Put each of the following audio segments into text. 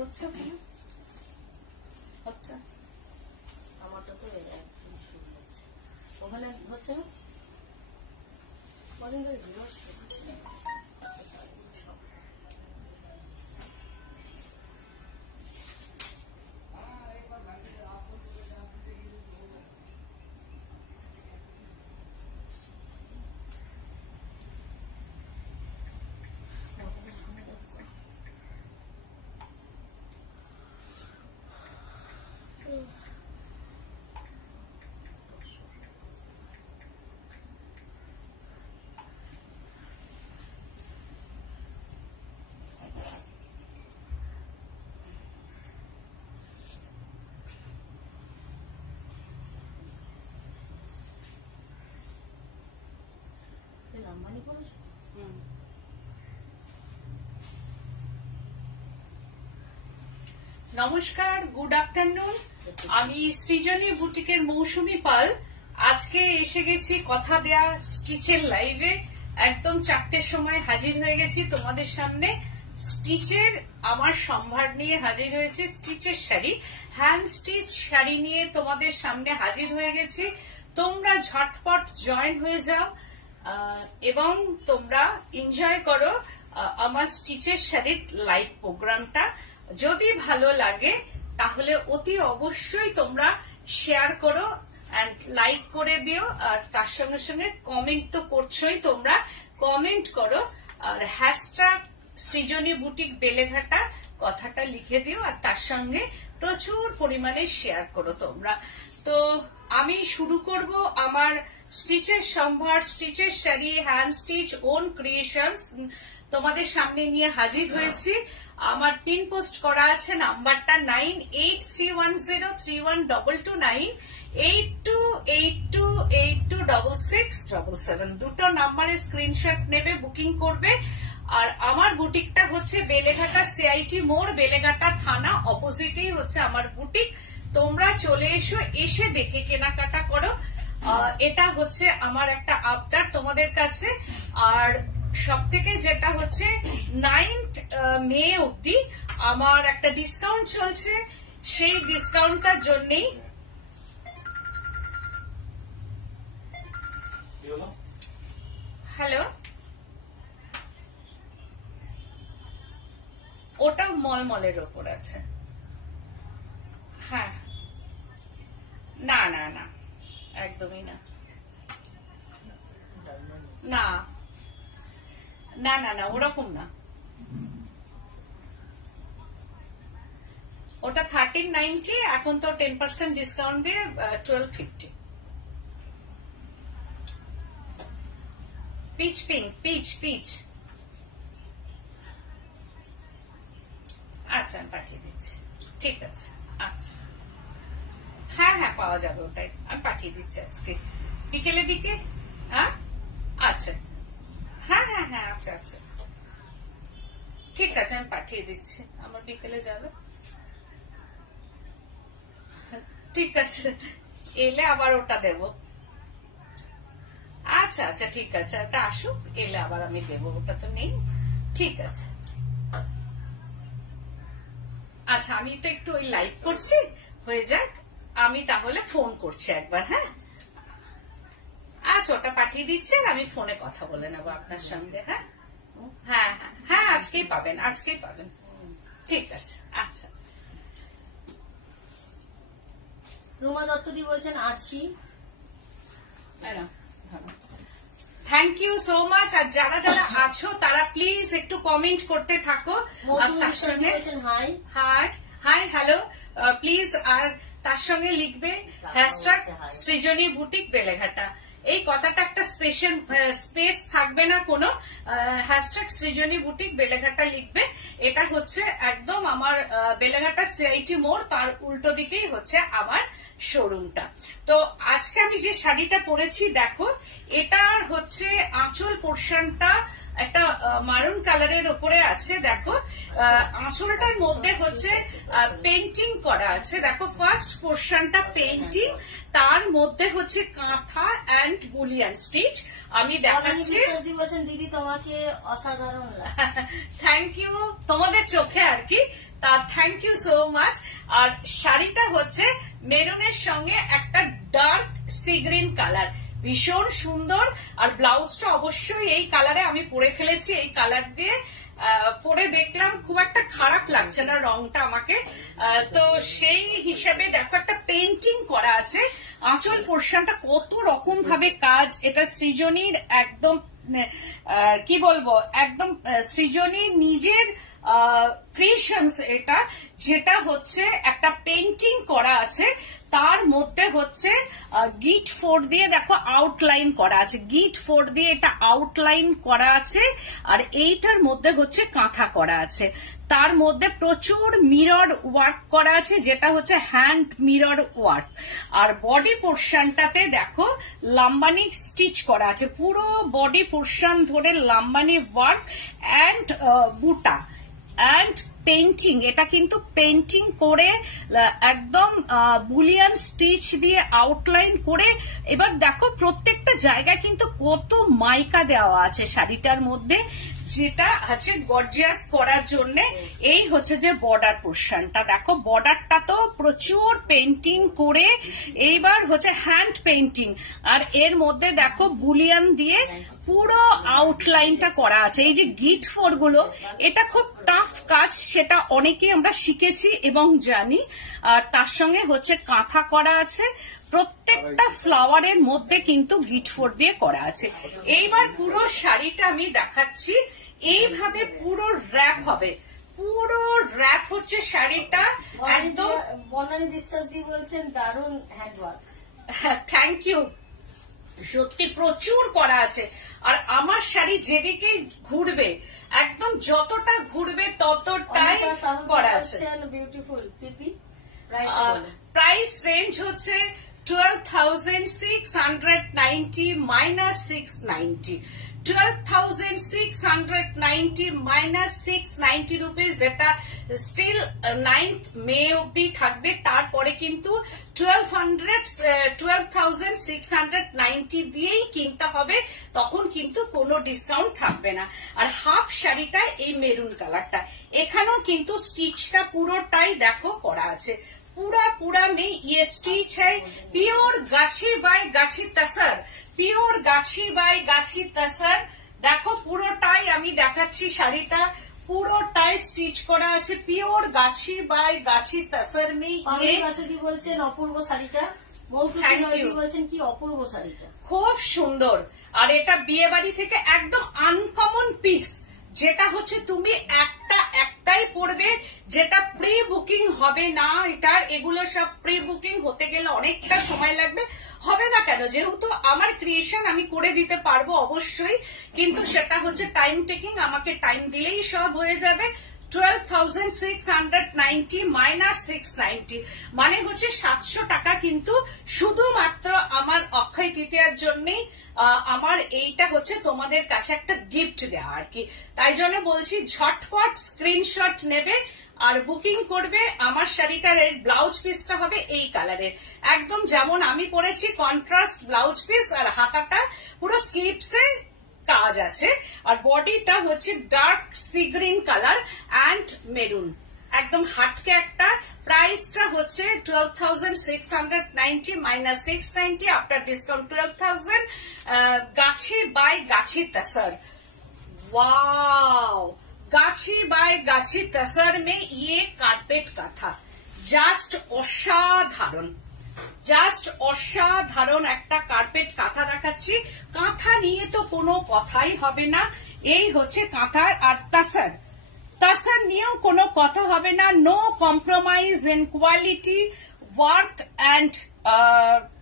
হচ্ছে কি হচ্ছে আমারটা তো একদম শুরু হচ্ছে, ওখানে হচ্ছে না কদিন ধরে ভিউয়ার্স লাম্বানি করেছো? নমস্কার, গুড আফটারনুন। আমি সৃজনী বুটিকের মৌসুমী পাল। আজকে এসে গেছি কথা দেয়া স্টিচের লাইভে। একদম 4টের সময় হাজির হয়ে গেছি তোমাদের সামনে। স্টিচের আমার সম্ভার নিয়ে হাজির হয়েছে, স্টিচের শাড়ি, হ্যান্ড স্টিচ শাড়ি নিয়ে তোমাদের সামনে হাজির হয়ে গেছি। তোমরা ঝটপট জয়েন হয়ে যাও এবং তোমরা এনজয় করো আমার স্টিচের শাড়ির লাইভ প্রোগ্রামটা। যদি ভালো লাগে তাহলে অতি অবশ্যই তোমরা শেয়ার করো এন্ড লাইক করে দিও, আর তার সঙ্গে সঙ্গে কমেন্ট তো করছোই, তোমরা কমেন্ট করো আর হ্যাশট্যাগ সৃজনী বুটিক বেলেঘাটা কথাটা লিখে দিও, আর তার সঙ্গে প্রচুর পরিমাণে শেয়ার করো তোমরা। তো আমি শুরু করব আমার স্টিচের সম্ভার, স্টিচের sari, hand stitch, own creations তোমাদের সামনে নিয়ে হাজির হয়েছি। আমার পিন পোস্ট করা আছে, নাম্বারটা 9831031229, 8282826677, দুটো নাম্বারে স্ক্রিনশট নেবে, বুকিং করবে। আর আমার বুটিকটা হচ্ছে বেলেঘাটা সিআইটি মোড়, বেলেঘাটা থানা অপোজিটেই হচ্ছে আমার বুটিক। তোমরা চলে এসো, এসে দেখে কেনাকাটা করো। এটা হচ্ছে আমার একটা আবদার তোমাদের কাছে। আর সব থেকে যেটা হচ্ছে 9th মে অব্দি আমার একটা ডিসকাউন্ট চলছে, সেই ডিসকাউন্টটার জন্যই হ্যালো, ওটা মলমলের ওপর আছে। হ্যাঁ, না না না, একদমই না, না না না না, ওরকম না। ওটা 1390, এখন তো 10% ডিসকাউন্ট দিয়ে 1250। Peach pink, peach peach. আচ্ছা, আমি পাঠিয়ে দিচ্ছি। ঠিক আছে, আচ্ছা, হ্যাঁ হ্যাঁ পাওয়া যাবে, ওটাই আমি পাঠিয়ে দিচ্ছি আজকে বিকেলের দিকে। হ্যাঁ আচ্ছা, হ্যাঁ হ্যাঁ হ্যাঁ, আচ্ছা আচ্ছা, ঠিক আছে, আমি পাঠিয়ে দিচ্ছি, আমার বিকেলে যাবে। ঠিক আছে, এলে আবার ওটা দেব। আচ্ছা আচ্ছা, ঠিক আছে, ওটা আসুক, এলে আবার আমি দেবো, ওটা তো নেই। ঠিক আছে, আচ্ছা, আমি তো একটু ওই লাইভ করছি, হয়ে যাক, আমি তাহলে ফোন করছি একবার। হ্যাঁ আচ্ছা, ওটা পাঠিয়ে দিচ্ছে, আমি ফোনে কথা বলে নেবো আপনার সঙ্গে। হ্যাঁ হ্যাঁ হ্যাঁ হ্যাঁ, আজকেই পাবেন, আজকেই পাবেন। ঠিক আছে, আচ্ছা। রুমা দত্তদি বলছেন আছি। Thank you so much. আর যারা যারা আছো তারা প্লিজ একটু কমেন্ট করতে থাকো। তার সঙ্গে hi hi hi hello please, আর তার সঙ্গে লিখবে হ্যাশট্যাগ সৃজনী বুটিক বেলেঘাটা। এই কথাটা একটা স্পেস থাকবে না কোনো, হ্যাশট্যাগ সৃজনী বুটিক বেলেঘাটা লিখবে। এটা হচ্ছে একদম আমার বেলেঘাটা সিআইটি মোড়, তার উল্টো দিকেই হচ্ছে আমার শোরুমটা। তো আজকে আমি যে শাড়িটা পরেছি দেখো, এটার হচ্ছে আঁচল পোর্শনটা একটা মারুন কালারের উপরে আছে। দেখো আঁচলটার মধ্যে হচ্ছে পেন্টিং করা আছে। দেখো ফার্স্ট পোর্শনটা পেন্টিং, তার মধ্যে হচ্ছে কাঁথা এন্ড বুলিয়ান স্টিচ। আমি দেখাচ্ছি। দিদি তোমাকে অসাধারণ, থ্যাংক ইউ, তোমাদের চোখে আর কি। তা থ্যাংক ইউ সো মাচ। আর শাড়িটা হচ্ছে মেরুনের সঙ্গে একটা ডার্ক সি গ্রিন কালার, ভীষণ সুন্দর। আর ব্লাউজটা অবশ্যই এই কালারে আমি পরে ফেলেছি, এই কালার দিয়ে পরে দেখলাম খুব একটা খারাপ লাগছে না রংটা আমাকে। তো সেই হিসেবে দেখো একটা পেন্টিং করা আছে, আঁচল পোর্শনটা কত রকম ভাবে কাজ। এটা সৃজনীর একদম কি বলবো, একদম সৃজনীর নিজের ক্রিয়েশনস এটা, যেটা হচ্ছে একটা পেন্টিং করা আছে, তার মধ্যে হচ্ছে গিট 4 দিয়ে দেখো আউটলাইন করা আছে, গিট 4 দিয়ে এটা আউটলাইন করা আছে। আর এইটার মধ্যে হচ্ছে কাঁথা করা আছে, তার মধ্যে প্রচুর মিরর ওয়ার্ক করা আছে, যেটা হচ্ছে হ্যান্ড মিরর ওয়ার্ক। আর বডি পোর্শনটাতে দেখো লাম্বানি স্টিচ করা আছে, পুরো বডি পোর্শন ধরে লাম্বানি ওয়ার্ক অ্যান্ড বুটা অ্যান্ড পেন্টিং। এটা কিন্তু পেন্টিং করে একদম বুলিয়ান স্টিচ দিয়ে আউটলাইন করে। এবার দেখো প্রত্যেকটা জায়গায় কিন্তু কত মাইকা দেওয়া আছে শাড়িটার মধ্যে, যেটা হচ্ছে গর্জিয়াস করার জন্য। এই হচ্ছে যে বর্ডার পোর্শনটা, দেখো বর্ডারটা তো প্রচুর পেন্টিং করে, এইবার হচ্ছে হ্যান্ড পেন্টিং। আর এর মধ্যে দেখো বুলিয়ান দিয়ে পুরো আউটলাইনটা করা আছে। এই যে গিট 4 গুলো, এটা খুব টাফ কাজ, সেটা অনেকেই আমরা শিখেছি এবং জানি। আর তার সঙ্গে হচ্ছে কাঁথা করা আছে, প্রত্যেকটা ফ্লাওয়ারের মধ্যে কিন্তু গিট 4 দিয়ে করা আছে। এইবার পুরো শাড়িটা আমি দেখাচ্ছি, এইভাবে পুরো র্যাপ হবে, পুরো র্যাপ হচ্ছে শাড়িটা একদম। বনানী বিশ্বাস দি বলছেন দারুণ হ্যান্ডওয়ার্ক। থ্যাংক ইউ, সত্যি প্রচুর করা আছে। আর আমার শাড়ি যেদিকে ঘুরবে, একদম যতটা ঘুরবে ততটাই করা আছে। বিউটিফুল পিপি প্রাইস রেঞ্জ হচ্ছে 12,690 মাইনাস 690, 12,690 মাইনাস 690 রুপিস, যেটা স্টিল 9th মে অব্দি থাকবে। তারপরে কিন্তু 12,690 দিয়েই কিনতে হবে, তখন কিন্তু কোনো ডিসকাউন্ট থাকবে না। আর হাফ শাড়িটা এই মেরুন কালারটা, এখানেও কিন্তু স্টিচটা পুরোটাই দেখো করা আছে, पूरा में ये स्टिच है। प्योर गाछी बाय गाछी तसर, प्योर गाछी बाय गाछी तसर। देखो পুরোটাই আমি দেখাচ্ছি, শাড়িটা পুরোটাই স্টিচ করা আছে পিওর গাছি বাই গাছি তসর মে। গাছি বলছেন অপূর্ব শাড়িটা, বলছেন কি অপূর্ব শাড়িটা, খুব সুন্দর। আর এটা বিয়ে বাড়ি থেকে একদম আনকমন পিস, যেটা হচ্ছে তুমি একটাই পড়বে, যেটা প্রি বুকিং হবে না। এটার এগুলো সব প্রি বুকিং হতে গেলে অনেকটা সময় লাগবে, হবে না কেন, যেহেতু আমার ক্রিয়েশন আমি করে দিতে পারবো অবশ্যই, কিন্তু সেটা হচ্ছে টাইম টেকিং, আমাকে টাইম দিলেই সব হয়ে যাবে। 12,690 মাইনাস 690 মানে হচ্ছে 700 টাকা, কিন্তু শুধুমাত্র আমার অক্ষয় তৃতীয়ার জন্যই আমার এইটা হচ্ছে তোমাদের কাছে একটা গিফট দেওয়া আর কি। তাই জন্য বলছি ঝটপট স্ক্রিনশট নেবে আর বুকিং করবে। আমার শাড়িটার ব্লাউজ পিসটা হবে এই কালারের, একদম যেমন আমি পরেছি কন্ট্রাস্ট ব্লাউজ পিস, আর হাতাটা পুরো স্লিপসে কাজ আছে। আর বডিটা হচ্ছে dark C green colour and maroon, একদম হাটকে একটা। প্রাইসটা হচ্ছে 12,690 minus 690 after discount 12,000। Gachhi by Gachhi tasar, wow, गाछी बाय गाछी तसर में ये कारपेट का था, জাস্ট অসাধারণ, জাস্ট অসাধারণ একটা কার্পেট কাঁথা দেখাচ্ছি। কাঁথা নিয়ে তো কোনো কথাই হবে না, এই হচ্ছে কাঁথা। আর তসর, তসর নিয়েও কোনো কথা হবে না, no compromise in quality, work and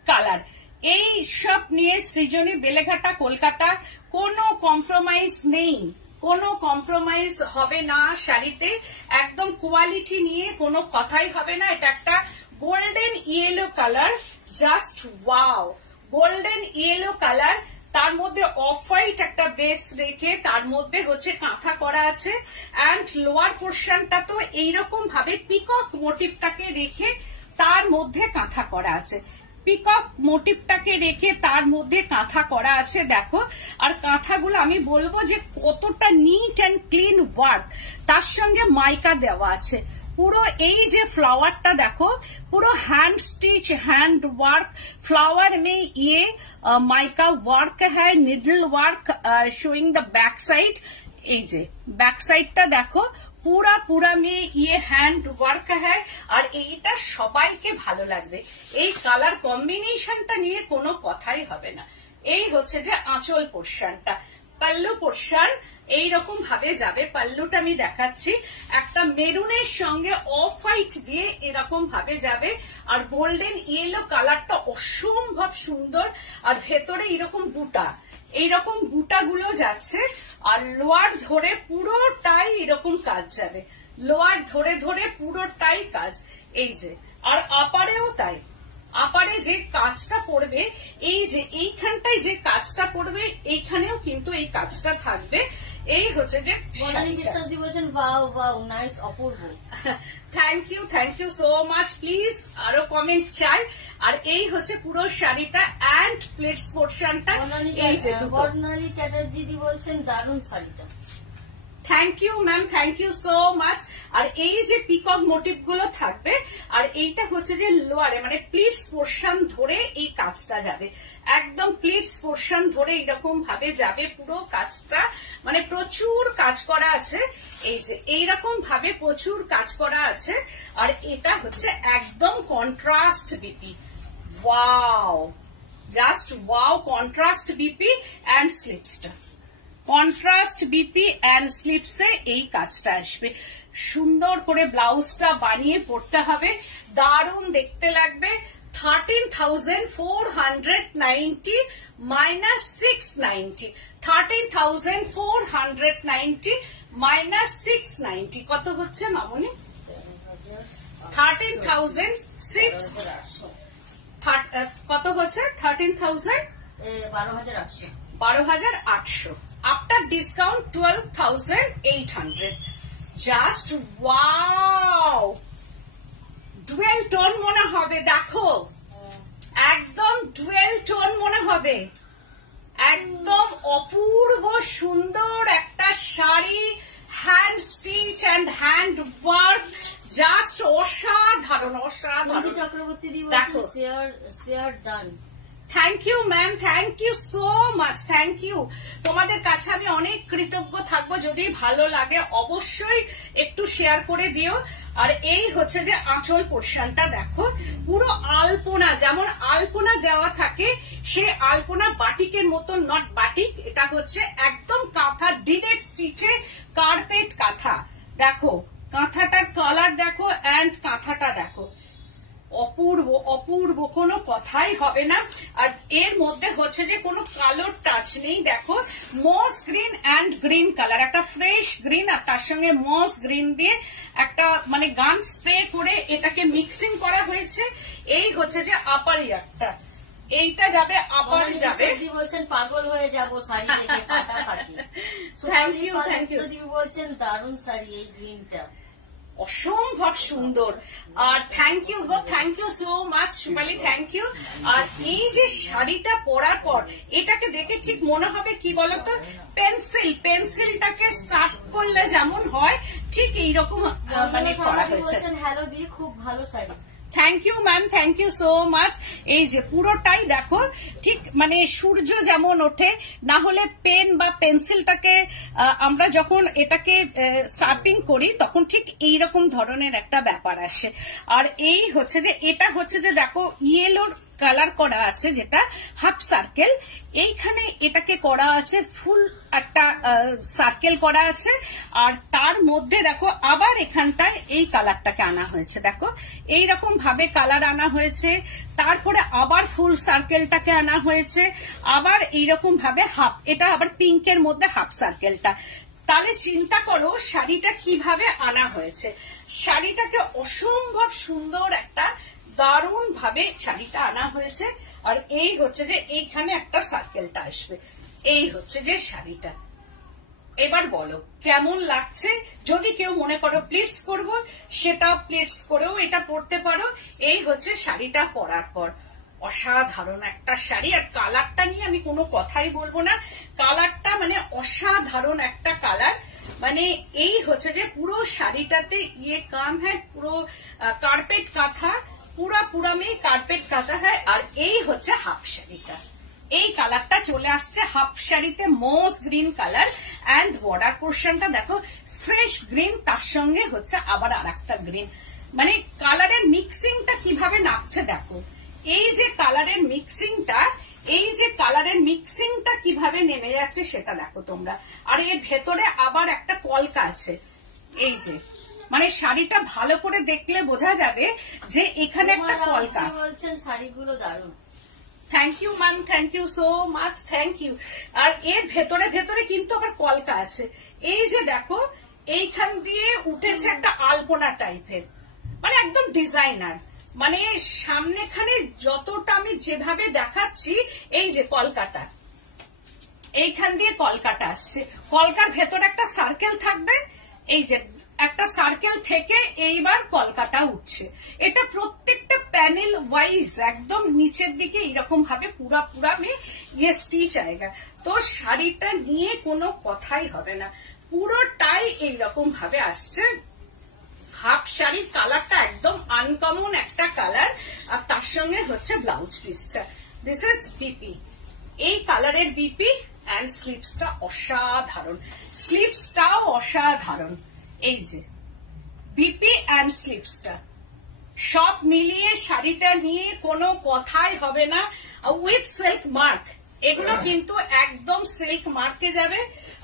colour. এই সব নিয়ে সৃজনী, বেলেঘাটা, কলকাতা, কোনো কম্প্রোমাইজ নেই, কোনো কম্প্রোমাইজ হবে না শাড়িতে, একদম কোয়ালিটি নিয়ে কোনো কথাই হবে না। এটা একটা golden yellow colour, just wow, golden yellow colour, তার মধ্যে অফ হোয়াইট একটা বেস রেখে তার মধ্যে হচ্ছে কাঁথা করা আছে। অ্যান্ড লোয়ার পোর্শনটা তো এইরকম ভাবে পিকক মোটিভটাকে রেখে তার মধ্যে কাঁথা করা আছে, পিকক মোটিভটাকে রেখে তার মধ্যে কাঁথা করা আছে দেখো। আর কাঁথাগুলো আমি বলবো যে কতটা নিট অ্যান্ড ক্লিন ওয়ার্ক, তার সঙ্গে মাইকা দেওয়া আছে, পুরো এই যে फ्लावरটা দেখো পুরো hand stitch hand work flower में ये माइका वर्क है needle work showing the back side এই যে बैक साइडটা দেখো পুরা পুরা में ये हैंड वर्क है আর এইটা সবাইকে ভালো লাগবে এই কালার কম্বিনেশনটা নিয়ে কোনো কথাই হবে না এই হচ্ছে যে আঁচল পোরশনটা পাল্লু পোরশন এইরকম ভাবে যাবে পাল্লুটা আমি দেখাচ্ছি একটা মেরুনের সঙ্গে অফ হোয়াইট দিয়ে এরকম ভাবে যাবে আর গোল্ডেন ইয়েলো কালারটা অসম্ভব সুন্দর আর ভেতরে এরকম বুটা এইরকম বুটাগুলো যাচ্ছে আর লোয়ার ধরে পুরোটাই এরকম কাজ যাবে লোয়ার ধরে ধরে পুরোটাই কাজ এই যে আর আপারেও তাই আপারে যে কাজটা পড়বে এই যে এইখানটায় যে কাজটা পড়বে এইখানেও কিন্তু এই কাজটা থাকবে এই হচ্ছে যে বনানী বিশ্বাস দি বলছেন ওয়াও ওয়াও নাইস অপূর্ব thank you so much please আরো কমেন্ট চাই আর এই হচ্ছে পুরো শাড়িটা এন্ড প্লেটস পোরশনটা এই যে বর্ণালী চ্যাটার্জি দি বলছেন দারুণ শাড়িটা thank you ma'am thank you so much আর এই যে পিকক মোটিভ গুলো থাকবে আর এইটা হচ্ছে যে লোয়ারে মানে প্লিটস পোরশন ধরে এই কাজটা যাবে একদম প্লিটস পোরশন ধরে এইরকম ভাবে যাবে পুরো কাজটা মানে প্রচুর কাজ করা আছে এই যে এইরকম ভাবে প্রচুর কাজ করা আছে আর এটা হচ্ছে একদম কন্ট্রাস্ট বিপি ওয়াও জাস্ট ওয়াও কন্ট্রাস্ট বিপি এন্ড স্লিপসটা কন্ট্রাস্ট বিপি এন্ড স্লিপসে এই কাজটা আসবে সুন্দর করে ব্লাউজটা বানিয়ে পড়তে হবে দারুণ দেখতে লাগবে 13,490 minus 690 13,490 minus 690 কত হচ্ছে মামনি 13,006 কত হচ্ছে 12,800 after discount 12,800 just wow dual tone মনে হবে দেখো একদম ডুয়েল টোন মনে হবে একদম অপূর্ব সুন্দর একটা sari hand stitch and hand work just অসাধারণ অসাধারণ চক্রবর্তী দি বলছেন share done thank you ma'am thank you so much thank you তোমাদের কাছে আমি অনেক কৃতজ্ঞ থাকবো যদি ভালো লাগে অবশ্যই একটু শেয়ার করে দিও আর এই হচ্ছে যে আঁচল পোরশনটা দেখো পুরো আলপনা যেমন আলপনা দেওয়া থাকে সে আলপনা বাটিকের মতো নট বাটিক এটা হচ্ছে একদম কাঁথা ডিডেড স্টিচে কার্পেট কাঁথা দেখো কাঁথাটার কালার দেখো এন্ড কাঁথাটা দেখো অপূর্ব অপূর্ব কোনো কথাই হবে না আর এর মধ্যে হচ্ছে যে কোনো কালোর টাচ নেই দেখো মস গ্রিন এন্ড গ্রিন কালার একটা ফ্রেশ গ্রিন আর তার সঙ্গে মস গ্রিন দিয়ে একটা মানে গান স্প্রে করে এটাকে মিক্সিং করা হয়েছে এই হচ্ছে যে আপার ইয়ারটা এইটা যাবে আপার যাবে বলছেন পাগল হয়ে যাবো শাড়ি দেখে ফাটাফাটি থ্যাংক ইউ বলছেন দারুণ শাড়ি এই গ্রিনটা অসম্ভব সুন্দর আর থ্যাংক ইউ গো thank you so much Supali thank you আর এই যে শাড়িটা পরার পর এটাকে দেখে ঠিক মনে হবে কি বলতো পেন্সিলটাকে সার্ভ করলে যেমন হয় ঠিক এইরকম মানে করা হয়েছে হ্যালো দিয়ে খুব ভালো sari thank you ma'am thank you so much এই যে পুরোটাই দেখো ঠিক মানে সূর্য যেমন ওঠে না হলে পেন বা পেন্সিলটাকে আমরা যখন এটাকে শার্পিং করি তখন ঠিক এইরকম ধরনের একটা ব্যাপার আসে আর এই হচ্ছে যে এটা হচ্ছে যে দেখো ইয়েলোর কালার করা আছে যেটা হাফ সার্কেল এইখানে এটাকে করা আছে ফুল একটা সার্কেল করা আছে আর তার মধ্যে দেখো আবার এখানটায় এই কালারটাকে আনা হয়েছে দেখো এইরকম ভাবে কালার আনা হয়েছে তারপরে আবার ফুল সার্কেলটাকে আনা হয়েছে আবার এইরকম ভাবে হাফ এটা আবার পিঙ্কের মধ্যে হাফ সার্কেলটা তাহলে চিন্তা করো শাড়িটা কিভাবে আনা হয়েছে শাড়িটাকে অসম্ভব সুন্দর একটা দারুণ ভাবে শাড়িটা আনা হয়েছে আর এই হচ্ছে যে এইখানে একটা সার্কেলটা আসবে এই হচ্ছে যে শাড়িটা এবার বলো কেমন লাগছে যদি কেউ মনে করো প্লিটস করব সেটা প্লিটস করেও এটা পরতে পারো এই হচ্ছে শাড়িটা পরার পর অসাধারণ একটা শাড়ি আর কালারটা নিয়ে আমি কোনো কথাই বলবো না কালারটা মানে অসাধারণ একটা কালার মানে এই হচ্ছে যে পুরো শাড়িটাতে ইয়ে কাম হ্যাঁ, পুরো কার্পেট কাঁথা, পুরা মে কার্পেট কাঁথা হ্যাঁ। আর এই হচ্ছে হাফ শাড়িটা, এই কালারটা চলে আসছে হাফ শাড়িতে, মোস গ্রিন কালার। অ্যান্ড বর্ডার পোর্শনটা দেখো ফ্রেশ গ্রিন, তার সঙ্গে হচ্ছে আবার আর একটা গ্রিন। মানে কালারের মিক্সিংটা কিভাবে নাচছে দেখো, এই যে কালারের মিক্সিংটা, এই যে কালারের মিক্সিংটা কিভাবে নেমে যাচ্ছে সেটা দেখো তোমরা। আর এর ভেতরে আবার একটা কলকা আছে, এই যে মানে শাড়িটা ভালো করে দেখলে বোঝা যাবে যে এখানে একটা কলকা। বলছেন শাড়িগুলো দারুণ। Thank you ma'am, thank you so much, thank you. আর এর ভেতরে কিন্তু আবার কলকা আছে। এই যে দেখো এইখান দিয়ে উঠেছে একটা আলপনা টাইপের, মানে একদম ডিজাইনার। মানে সামনেখানে যতটা আমি যেভাবে দেখাচ্ছি, এই যে কলকাটা, এইখান দিয়ে কলকাটা আসছে, কলকার ভেতরে একটা সার্কেল থাকবে, এই যে একটা সার্কেল থেকে এইবার কলকাটা উঠছে। এটা প্রত্যেকটা প্যানেল ওয়াইজ একদম নিচের দিকে এরকম ভাবে পুরা মে ইয়ে স্টিচ আয়েগা। তো শাড়িটা নিয়ে কোনো কথাই হবে না, পুরোটাই এইরকম ভাবে আসছে। হাফ শাড়ির কালারটা একদম আনকমন একটা কালার, আর তার সঙ্গে হচ্ছে ব্লাউজ পিসটা। দিস ইজ বিপি, এই কালারের বিপি। অ্যান্ড স্লিপসটা অসাধারণ, স্লিপসটাও অসাধারণ। এই যে বিপি অ্যান্ড স্লিপসটা সব মিলিয়ে শাড়িটা নিয়ে কোনো কথাই হবে না। উইথ সিল্ক মার্ক, এগুলো কিন্তু একদম সিল্ক মার্কে যাবে।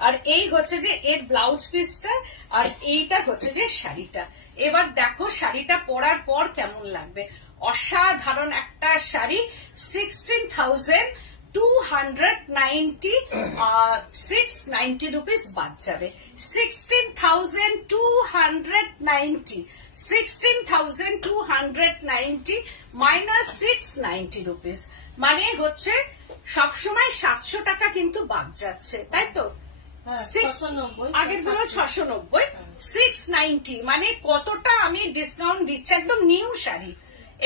আর এই হচ্ছে যে এর ব্লাউজ পিসটা, আর এইটা হচ্ছে যে শাড়িটা। এবার দেখো শাড়িটা পরার পর কেমন লাগবে। অসাধারণ একটা শাড়ি। 16,290 690 রুপিস বাদ যাবে। 16,290 16,290 মাইনাস 690 রুপিস, মানে হচ্ছে সবসময় 700 টাকা কিন্তু বাদ যাচ্ছে, তাই তো? আগের গুলো 690, 690, মানে কতটা আমি ডিসকাউন্ট দিচ্ছি। একদম নিউ শাড়ি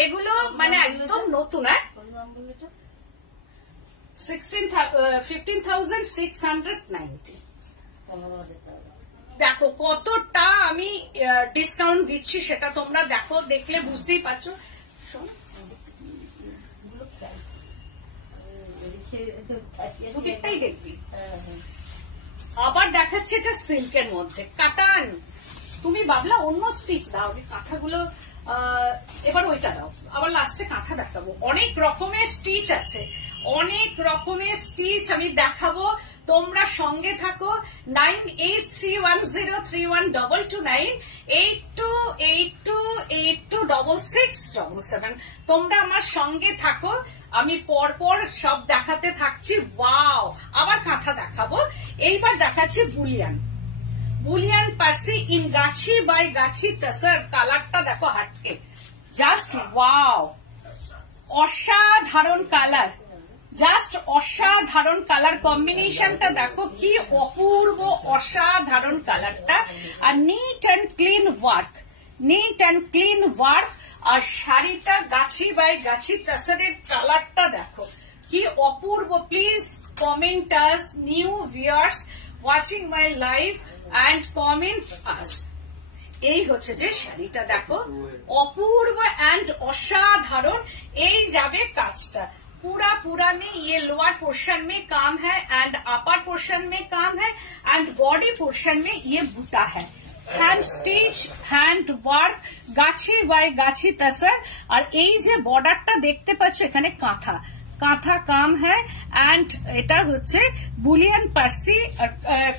এগুলো, মানে একদম নতুন। 15,690। দেখো কতটা আমি ডিসকাউন্ট দিচ্ছি, সেটা তোমরা দেখো, দেখলে বুঝতেই পারছো। দুদিকটাই দেখবি। আবার দেখাচ্ছে এটা সিল্কের মধ্যে কাতান। তুমি ভাবলা অন্য স্টিচ দাও, কাঁথাগুলো এবার ওইটা দাও, আবার লাস্টে কাঁথা দেখাবো। অনেক রকমের স্টিচ আছে, অনেক রকমের স্টিচ আমি দেখাবো, তোমরা সঙ্গে থাকো। 9831031229 8282826677। তোমরা আমার সঙ্গে থাকো, আমি পরপর সব দেখাতে থাকছি। ওয়াও, আবার কাঁথা দেখাবো। এইবার দেখাচ্ছি বুলিয়ান, বুলিয়ান পার্সি ইন গাছি বাই গাছি তসর। কালারটা দেখো হাটকে, জাস্ট ওয়াও, অসাধারণ কালার, জাস্ট অসাধারণ কালার কম্বিনেশনটা দেখো কি অপূর্ব, অসাধারণ কালারটা। আর neat and clean work, neat and clean work. আর শাড়িটা গাছি বাই গাছি তসরের কালারটা দেখো কি অপূর্ব। Please comment us, new viewers watching my live, and comment us. এই হচ্ছে যে শাড়িটা দেখো, অপূর্ব অ্যান্ড অসাধারণ। এই যাবে কাজটা पूरा में, ये लोअर पोर्शन में काम है एंड अपर पोर्शन में काम है एंड बॉडी पोर्शन में ये बूटा है। Hand stitch, hand work, Gachhi by গাছি তসর। আর এই যে বর্ডারটা দেখতে পাচ্ছ এখানে কাঁথা, কাঁথা কাম হ্যাঁ। অ্যান্ড এটা হচ্ছে বুলিয়ান পার্সি।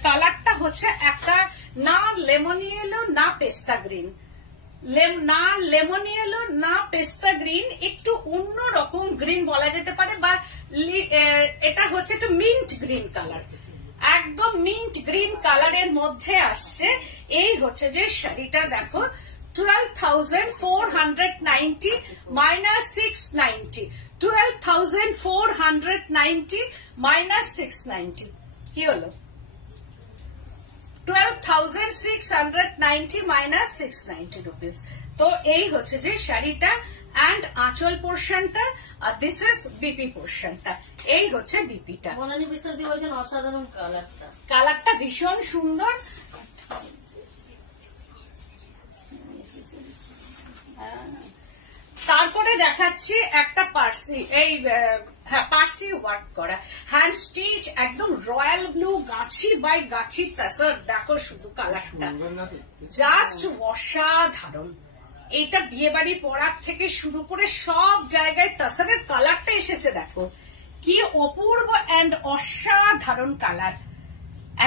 কালারটা হচ্ছে একটা না লেমনি ইয়েলো না পেস্তা গ্রিন, না লেমনি ইয়েলো না পেস্তা গ্রিন, একটু অন্য রকম গ্রিন বলা যেতে পারে, বা এটা হচ্ছে একটু মিন্ট গ্রিন কালার, একদম মিন্ট গ্রিন কালারের মধ্যে আসছে। এই হচ্ছে যে শাড়িটা দেখো, 12,490 মাইনাস 690, 12,490 মাইনাস 690 কি হলো? 12,690 মাইনাস 690 রুপিস। তো এই হচ্ছে যে শাড়িটা অ্যান্ড আঁচল পোর্শনটা, আর দিস ইজ বিপি পোর্শনটা। এই হচ্ছে বিপিটা। বনানী বিশ্বাস দিয়ে বলছেন অসাধারণ কালারটা, কালারটা ভীষণ সুন্দর। তারপরে দেখাচ্ছি একটা পার্সি, এই পার্সি ওয়ার্ক করা হ্যান্ড স্টিচ, একদম রয়্যাল ব্লু গাছি বাই গাছি তাসার। দেখো শুধু কালারটা জাস্ট অসাধারণ। এটা বিয়ে বাড়ি পড়ার থেকে শুরু করে সব জায়গায় তাসারের কালারটা এসেছে। দেখো কি অপূর্ব এন্ড অসাধারণ কালার।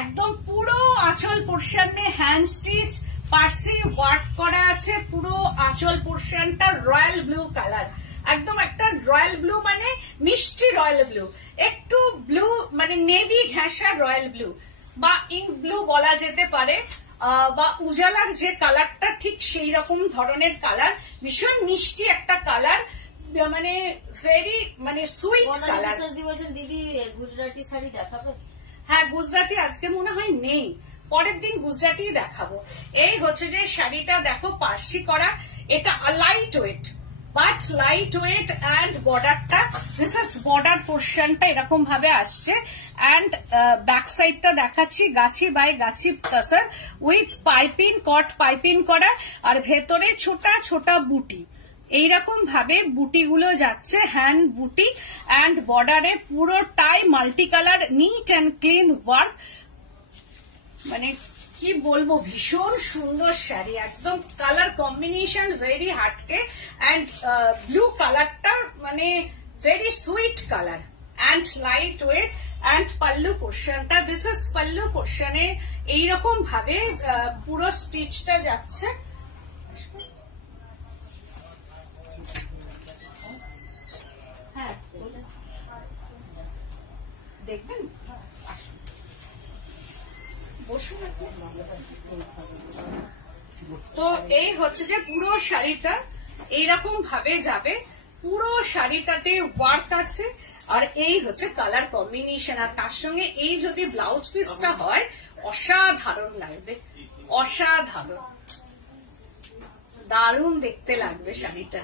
একদম পুরো আঁচল পোর্শনে হ্যান্ড স্টিচ পার্সি ওয়ার্ক করা আছে। পুরো আঁচল পোর্শনটা রয়্যাল ব্লু কালার, একদম একটা রয়্যাল ব্লু মানে মিষ্টি রয়্যাল ব্লু, একটু ব্লু মানে নেভি ঘেঁষা রয়্যাল ব্লু বা ইঙ্ক ব্লু বলা যেতে পারে, বা উজালার যে কালারটা ঠিক সেই রকম ধরনের কালার। ভীষণ মিষ্টি একটা কালার, মানে ভেরি মানে সুইট কালার। দিদি গুজরাটি শাড়ি দেখাবে? হ্যাঁ, গুজরাটি আজকে মনে হয় নেই, পরের দিন গুজরাটি দেখাবো। এই হচ্ছে যে শাড়িটা দেখো পার্সি করা, এটা light weight but light weight and বর্ডারটা দিস ইজ বর্ডার পোর্শনটা এরকম ভাবে আসছে। অ্যান্ড ব্যাক সাইডটা দেখাচ্ছি গাছি by Gachhi তাসার with piping, caught piping করা, আর ভেতরে ছোটা ছোটা বুটি এইরকম ভাবে বুটিগুলো যাচ্ছে, হ্যান্ড বুটি। অ্যান্ড বর্ডারে পুরোটাই multi colour neat and clean work. মানে কি বলবো, ভীষণ সুন্দর শাড়ি, একদম কালার কম্বিনেশন ভেরি হাটকে। অ্যান্ড ব্লু কালারটা মানে very sweet colour and light weight. And pallu পোর্শনটা দিস ইজ পাল্লু পোর্শনে এইরকম ভাবে পুরো স্টিচটা যাচ্ছে। হ্যাঁ দেখবেন, বসুন। তো এই হচ্ছে যে পুরো শাড়িটা এইরকম ভাবে যাবে, পুরো শাড়িটাতে ওয়ার্ক আছে। আর এই হচ্ছে কালার কম্বিনেশন, আর তার সঙ্গে এই যদি ব্লাউজ পিসটা হয় অসাধারণ লাগবে, অসাধারণ দারুণ দেখতে লাগবে শাড়িটা।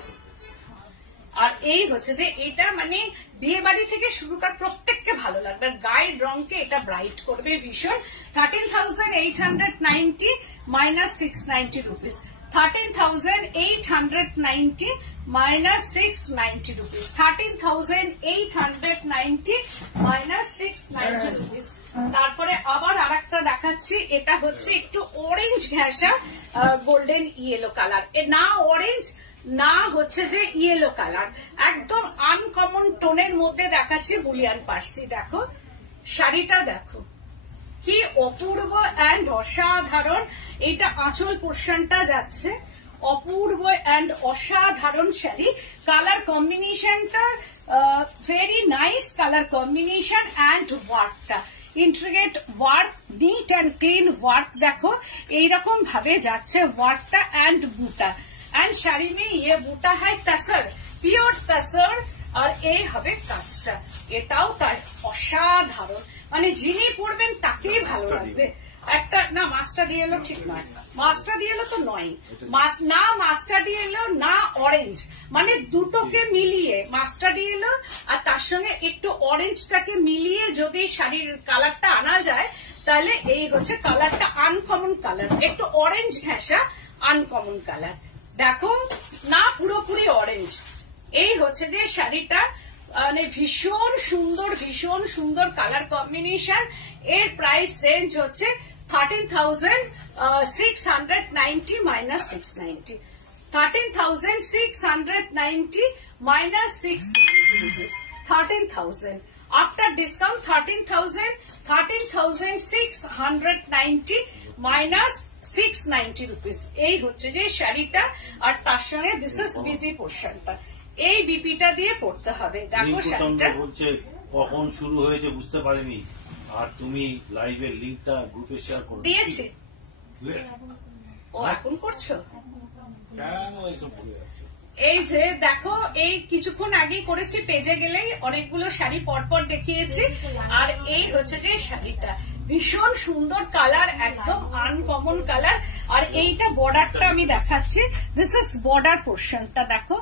আর এই হচ্ছে যে এটা মানে বিয়ে বাড়ি থেকে শুরু কর প্রত্যেককে ভালো লাগবে, আর গায়ের রঙকে এটা ব্রাইট করবে ভীষণ। 13,890 minus 690 rupees, 13,890 minus 690 rupees, 13,890 minus 690 rupees. তারপরে আবার আরেকটা দেখাচ্ছি, এটা হচ্ছে একটু অরেঞ্জ ঘেঁষা গোল্ডেন ইয়েলো কালার, না অরেঞ্জ না হচ্ছে যে ইয়েলো কালার, একদম আনকমন টোনের মধ্যে দেখাচ্ছি বুলিয়ান পার্সি। দেখো শাড়িটা দেখো কি অপূর্ব এন্ড অসাধারণ। এটা আঁচল পোর্শনটা যাচ্ছে, অপূর্ব এন্ড অসাধারণ শাড়ি। কালার কম্বিনেশনটা very nice colour combination and ওয়ার্কটা intricate work, neat and clean work. দেখো এইরকম ভাবে যাচ্ছে ওয়ার্কটা অ্যান্ড বুটা। एंड শাড়ি में ये बूटा है तसर, পিওর तसर। আর এই হবে কাজটা, এটাও তাই অসাধারণ, মানে যিনি পড়বেন তাকেই ভালো লাগবে। একটা না মাস্টার ইয়েলো ঠিক নয়, মাস্টার ইয়েলো তো নয়, না মাস্টার ইয়েলো না অরেঞ্জ, মানে দুটোকে মিলিয়ে মাস্টার ইয়েলো আর তার সঙ্গে একটু অরেঞ্জটাকে মিলিয়ে যদি শাড়ির কালারটা আনা যায় তাহলে এই হচ্ছে কালারটা আনকমন কালার, একটু অরেঞ্জ ঘেঁষা আনকমন কালার। দেখো না পুরোপুরি অরেঞ্জ। এই হচ্ছে যে শাড়িটা মানে ভীষণ সুন্দর কালার কম্বিনেশন। এর প্রাইস রেঞ্জ হচ্ছে 13,690 minus 690, 13,690 minus 690 rupees, 13,000 after discount 13,690 minus 690 rupees. এই হচ্ছে যে শাড়িটা, আর তার সঙ্গে দিস ইজ বিপি পোর্শনটা, এই বিপিটা দিয়ে পড়তে হবে। দেখো শাড়িটা বলছে কখন শুরু হয়েছে বুঝতে পারিনি, আর তুমি লাইভের লিংকটা গ্রুপে শেয়ার করে দিয়েছি। ও এখন করছো? কেন এইসব ভুলে যাচ্ছে? এই যে দেখো এই কিছুক্ষণ আগে করেছি, পেজে গেলেই অনেকগুলো শাড়ি পরপর দেখিয়েছি। আর এই হচ্ছে যে শাড়িটা ভীষণ সুন্দর কালার, একদম আনকমন কালার। আর এইটা বর্ডারটা আমি দেখাচ্ছি, দিস ইজ বর্ডার পোর্শনটা। দেখো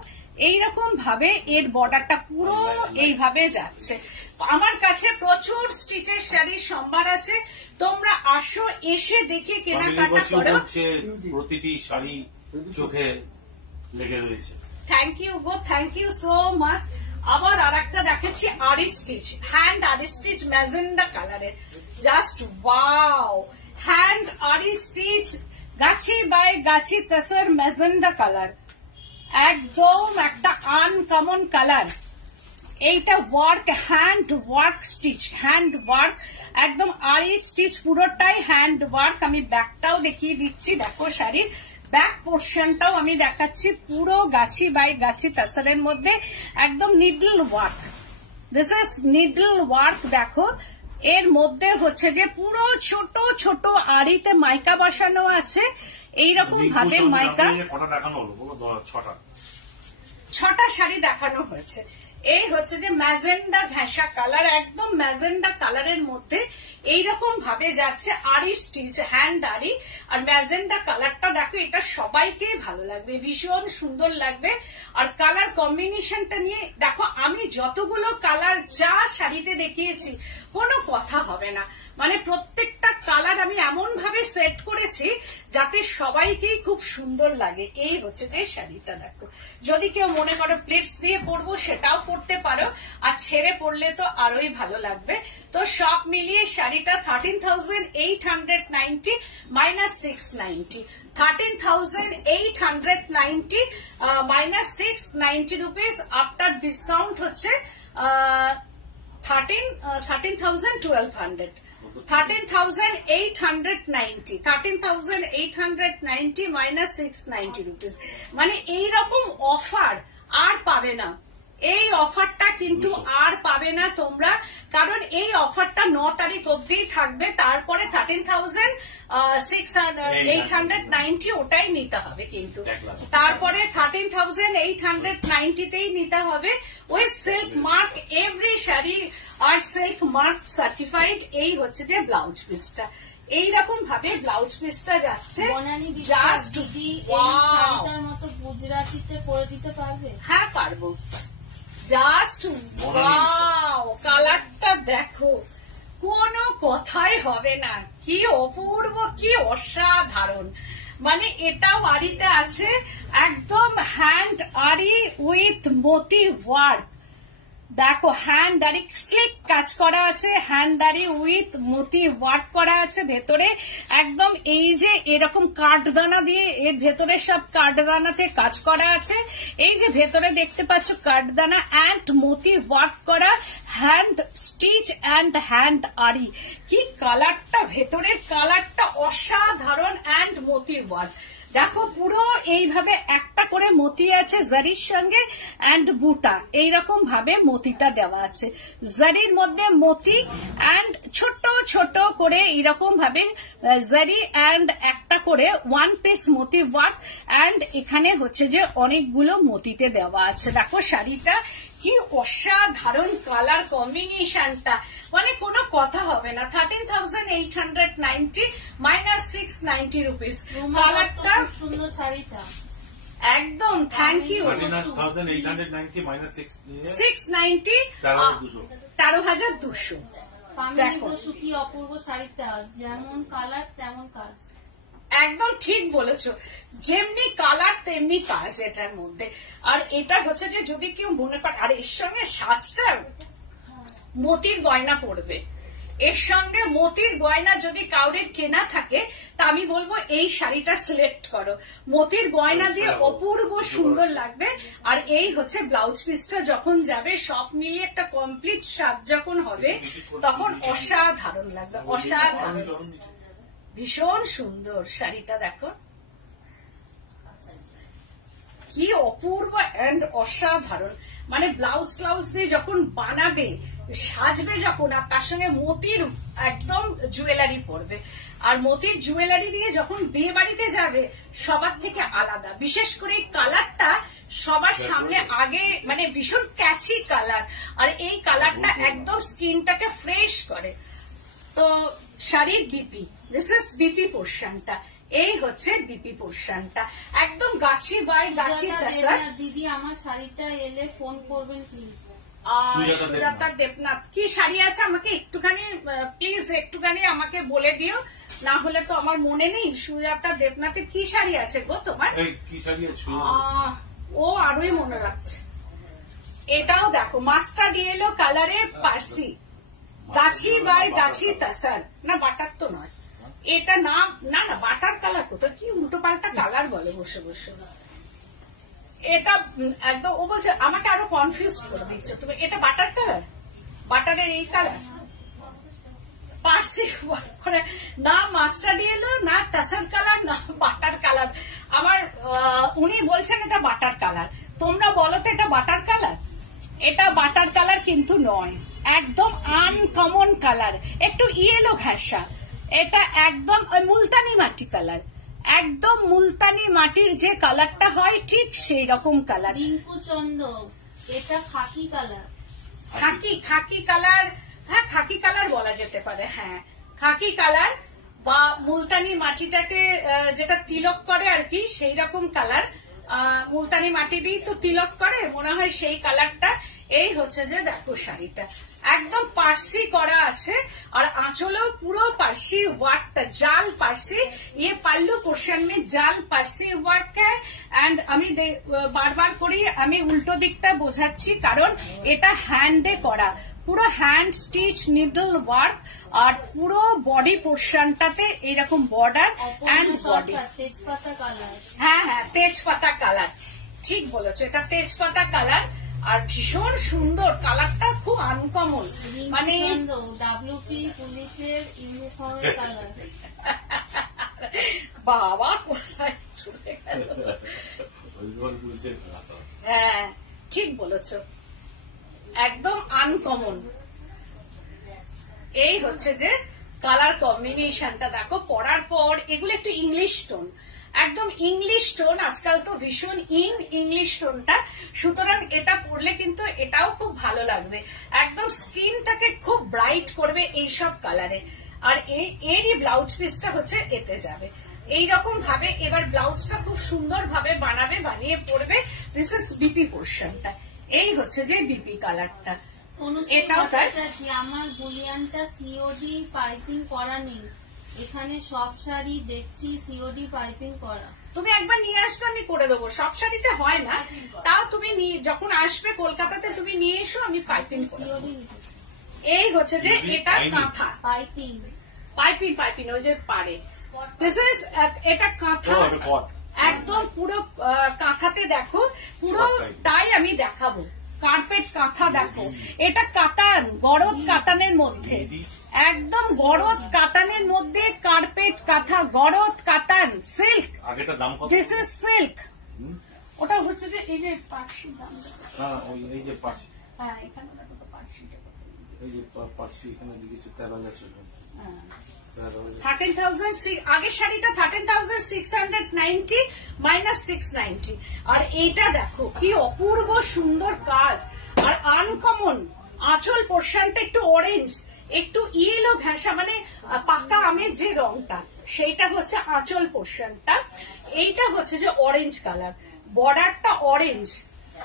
এইরকম ভাবে এর বর্ডারটা পুরো এইভাবে যাচ্ছে। আমার কাছে প্রচুর স্টিচের শাড়ির সম্ভার আছে, তোমরা আসো, এসে দেখে কেনাকাটা করো। প্রতিটি শাড়ি চোখে লেগে রয়েছে। থ্যাংক ইউ গো, থ্যাংক ইউ সো মাচ। আবার আর একটা দেখাচ্ছি aari stitch, hand aari stitch magenta কালারের, just wow. Hand aari stitch গাছি বাই গাছি তসর ম্যাজেন্ডা কালার, একদম একটা আনকমন কালার। এইটা work, hand work stitch, hand work, একদম আরি স্টিচ পুরোটাই হ্যান্ড ওয়ার্ক। আমি ব্যাকটাও দেখিয়ে দিচ্ছি, দেখো শাড়ির ব্যাক পোর্শনটাও আমি দেখাচ্ছি, পুরো গাছি বাই গাছি তসরের মধ্যে একদম needle work. This is needle work. দেখো এর মধ্যে হচ্ছে যে পুরো ছোট ছোট আড়িতে মাইকা বসানো আছে, এইরকম ভাবে মাইকা। ছটা শাড়ি দেখানো হয়েছে। এই হচ্ছে যে ম্যাজেন্ডা ঘেঁষা কালার, একদম ম্যাজেন্ডা কালারের মধ্যে এইরকম ভাবে যাচ্ছে আরি স্টিচ, হ্যান্ড আরি। আর ম্যাজেন্ডা কালারটা দেখো, এটা সবাইকে ভালো লাগবে, ভীষণ সুন্দর লাগবে। আর কালার কম্বিনেশনটা নিয়ে দেখো, আমি যতগুলো কালার যা শাড়িতে দেখিয়েছি কোনো কথা হবে না, মানে প্রত্যেকটা কালার আমি এমন ভাবে সেট করেছি যাতে সবাইকেই খুব সুন্দর লাগে। এই হচ্ছে যে শাড়িটা দেখো, যদি কেউ মনে করো প্লেটস দিয়ে পরবো সেটাও পরতে পারো, আর ছেড়ে পরলে তো আরোই ভালো লাগবে। তো সব মিলিয়ে শাড়িটা 13,890 minus 690, 13,890 minus 690 rupees. After discount হচ্ছে 13,890, 13,890 মাইনাস 690 রুপিস। মানে এইরকম অফার আর পাবে না, এই অফারটা কিন্তু আর পাবে না তোমরা, কারণ এই অফারটা 9 তারিখ অব্দি থাকবে, তারপরে 13,890 ওটাই নিতে হবে কিন্তু, তারপরে 13,890তেই নিতে হবে with silk mark, every sari আর সিল্ক মার্ক সার্টিফাইড। এই হচ্ছে যে ব্লাউজ পিসটা, এইরকম ভাবে ব্লাউজ পিসটা যাচ্ছে। জাস্ট দিদি এই শাড়িটার মতো গুজরাটিতে পরে দিতে পারবে? হ্যাঁ পারবো। জাস্ট ওয়াও, কালারটা দেখো, কোনো কথাই হবে না, কি অপূর্ব, কি অসাধারণ। মানে এটাও আরিতে আছে, একদম হ্যান্ড আরি উইথ মোতি ওয়ার্ক। দেখো হ্যান্ড আরি স্লিক কাজ করা আছে, হ্যান্ড আরি উইথ মোতি ওয়ার্ক করা আছে ভেতরে, একদম এই যে এরকম কাঠদানা দিয়ে এর ভেতরে সব কাঠদানাতে কাজ করা আছে। এই যে ভেতরে দেখতে পাচ্ছ কাঠদানা অ্যান্ড মোতি ওয়ার্ক করা, হ্যান্ড স্টিচ অ্যান্ড হ্যান্ড আরি। কি কালারটা, ভেতরের কালারটা অসাধারণ, অ্যান্ড মোতি ওয়ার্ক। দেখো পুরো এইভাবে একটা করে মতি আছে জারির সঙ্গে, অ্যান্ড বুটা এইরকম ভাবে মতিটা দেওয়া আছে, জারির মধ্যে মতি অ্যান্ড ছোট ছোট করে এইরকম ভাবে জারি, অ্যান্ড একটা করে one piece Moti work, and এখানে হচ্ছে যে অনেকগুলো মতিতে দেওয়া আছে। দেখো শাড়িটা কি অসাধারণ কালার কম্বিনেশনটা, মানে কোনো কথা হবে না। 13,890 মাইনাস 690 রুপিস। কালারটা সুন্দর, শাড়িটা একদম থ্যাংক ইউ। 13,890 মাইনাস 690, 13,200। কি অপূর্ব শাড়িটা, যেমন কালার তেমন কাজ। একদম ঠিক বলেছো, যেমনি কালার তেমনি কাজ এটার মধ্যে। আর এটা হচ্ছে যে যদি কেউ মনে করে, আর এর সঙ্গে সাজটা মতির গয়না পড়বে, এর সঙ্গে মতির গয়না যদি কাউরের কেনা থাকে তা আমি বলবো এই শাড়িটা সিলেক্ট করো, মতির গয়না দিয়ে অপূর্ব সুন্দর লাগবে। আর এই হচ্ছে ব্লাউজ পিসটা যখন যাবে, সব মিলিয়ে একটা কমপ্লিট সাজ যখন হবে তখন অসাধারণ লাগবে, অসাধারণ, ভীষণ সুন্দর শাড়িটা। দেখো কি অপূর্ব অ্যান্ড অসাধারণ, মানে ব্লাউজ ট্লাউজ দিয়ে যখন বানাবে, সাজবে যখন, আর তার সঙ্গে মতির একদম জুয়েলারি পরবে, আর মতির জুয়েলারি দিয়ে যখন বিয়ে বাড়িতে যাবে সবার থেকে আলাদা। বিশেষ করে এই কালারটা সবার সামনে আগে, মানে ভীষণ ক্যাচি কালার, আর এই কালারটা একদম স্কিনটাকে ফ্রেশ করে। তো শাড়ির বিপি, দিস ইজ বিপি পোর্শনটা, এই হচ্ছে বিপি পোর্শনটা, একদম গাছি বাই গাছি তাসার। দিদি আমার শাড়িটা এলে ফোন করবেন প্লিজ। সুজাতা দেবনাথ কি শাড়ি আছে আমাকে একটুখানি প্লিজ একটুখানি আমাকে বলে দিও, না হলে তো আমার মনে নেই। সুজাতা দেবনাথের কি শাড়ি আছে গো তোমার? কি শাড়ি আছে? ও আরোই মনে রাখছে। এটাও দেখো মাস্টার্ড ইয়েলো কালারের পার্সি, গাছি বাই গাছি তাসার, না বাটার তো নয় এটা, না না না বাটার কালার কোথায়, কি উল্টো পাল্টা কালার বলে বসে বসে। এটা একদম ও বলছে আমাকে আরো কনফিউজ করে দিচ্ছ তুমি। এটা বাটার কালার, বাটারের এই কালার পার্সি করে, না মাস্টার্ড ইয়েলো না তাসার কালার না বাটার কালার। আমার উনি বলছেন এটা বাটার কালার, তোমরা বলো তো এটা বাটার কালার? এটা বাটার কালার কিন্তু নয়, একদম আনকমন কালার, একটু ইয়েলো ঘেঁষা। এটা একদম মুলতানি মাটি কালার, একদম মুলতানি মাটির যে কালারটা হয় ঠিক সেই রকম কালার। রিঙ্কু চন্দ, এটা খাকি কালার। খাকি কালার, হ্যাঁ খাকি কালার বলা যেতে পারে, হ্যাঁ খাকি কালার বা মুলতানি মাটিটাকে যেটা তিলক করে আর কি, সেই রকম কালার। মুলতানি মাটি দিয়ে তো তিলক করে, মনে হয় সেই কালারটা। এই হচ্ছে যে দেখো শাড়িটা একদম পার্সি করা আছে, আর আঁচলেও পুরো পার্সি ওয়ার্কটা, জাল পার্সি। ये पल्लू पोर्शन में জাল পার্সি ওয়ার্ক है। এন্ড আমি বারবার করি আমি উল্টো দিকটা বোঝাচ্ছি, কারণ এটা হ্যান্ডে করা, পুরো হ্যান্ড স্টিচ নিডল ওয়ার্ক, আর পুরো বডি পোর্শনটাতে এইরকম বর্ডার এন্ড বডি। তেজপাতা কালার, হ্যাঁ হ্যাঁ তেজপাতা কালার, ঠিক বলেছো, এটা তেজপাতা কালার। আর ভীষণ সুন্দর কালারটা, খুব আনকমন, মানে ডাব্লিউপি পুলিশের ইউনিফর্ম কালার। বাবা কোথায় চলে গেল? হ্যাঁ ঠিক বলেছ, একদম আনকমন। এই হচ্ছে যে কালার কম্বিনেশনটা দেখো, পরার পর এগুলো একটু ইংলিশ টোন, একদম ইংলিশ টোন। আজকাল তো ভীষণ ইংলিশ টোনটা, সুতরাং এটা পরলে কিন্তু এটাও খুব ভালো লাগবে, একদম স্কিনটাকে খুব ব্রাইট করবে এইসব কালারে। আর এরই ব্লাউজ পিসটা হচ্ছে এতে যাবে এইরকম ভাবে। এবার ব্লাউজটা খুব সুন্দর ভাবে বানাবে, বানিয়ে পরবে। দিস ইজ বিপি পোর্শনটা, এই হচ্ছে যে বিপি কালারটা। এটাও তাই, আমার বুলিয়ানটা সিওডি পাইপিং করা নেই, এখানে সব শাড়ি দেখছি সিওডি পাইপিং করা। তুমি একবার নিয়ে আসবে, আমি করে দেবো। সব শাড়িতে হয় না, তাও তুমি যখন আসবে কলকাতাতে তুমি নিয়ে এসো, আমি পাইপিং সিওডি। এই হচ্ছে যে এটা কাঁথা পাইপিং, পাইপিং পাইপিং ওই যে পারে। দিস ইজ এটা কাঁথা, একদম পুরো কাঁথাতে দেখো, পুরোটাই আমি দেখাবো। কার্পেট কাঁথা দেখো, এটা কাতান, গরদ কাতানের মধ্যে, একদম গরদ কাতানের মধ্যে কার্পেট কাঁথা, গরদ কাতান সিল্ক। This is silk. ওটা হচ্ছে যে এই যে পার্সি দাম, এই যে পার্সি, হ্যাঁ এখানে দেখো তো পার্সিটা কত, এই যে পার্সি এখানে দিয়েছে 13,000। 13,000 আগের শাড়িটা 13,690 মাইনাস 690। আর এইটা দেখো কি অপূর্ব সুন্দর কাজ, আর আনকমন। আঁচল পোর্শনটা একটু অরেঞ্জ, একটু ইয়েলো ঘেঁষা, মানে পাকা আমের যে রংটা, সেইটা হচ্ছে আঁচল পোর্শনটা। এইটা হচ্ছে যে অরেঞ্জ কালার, বর্ডারটা অরেঞ্জ,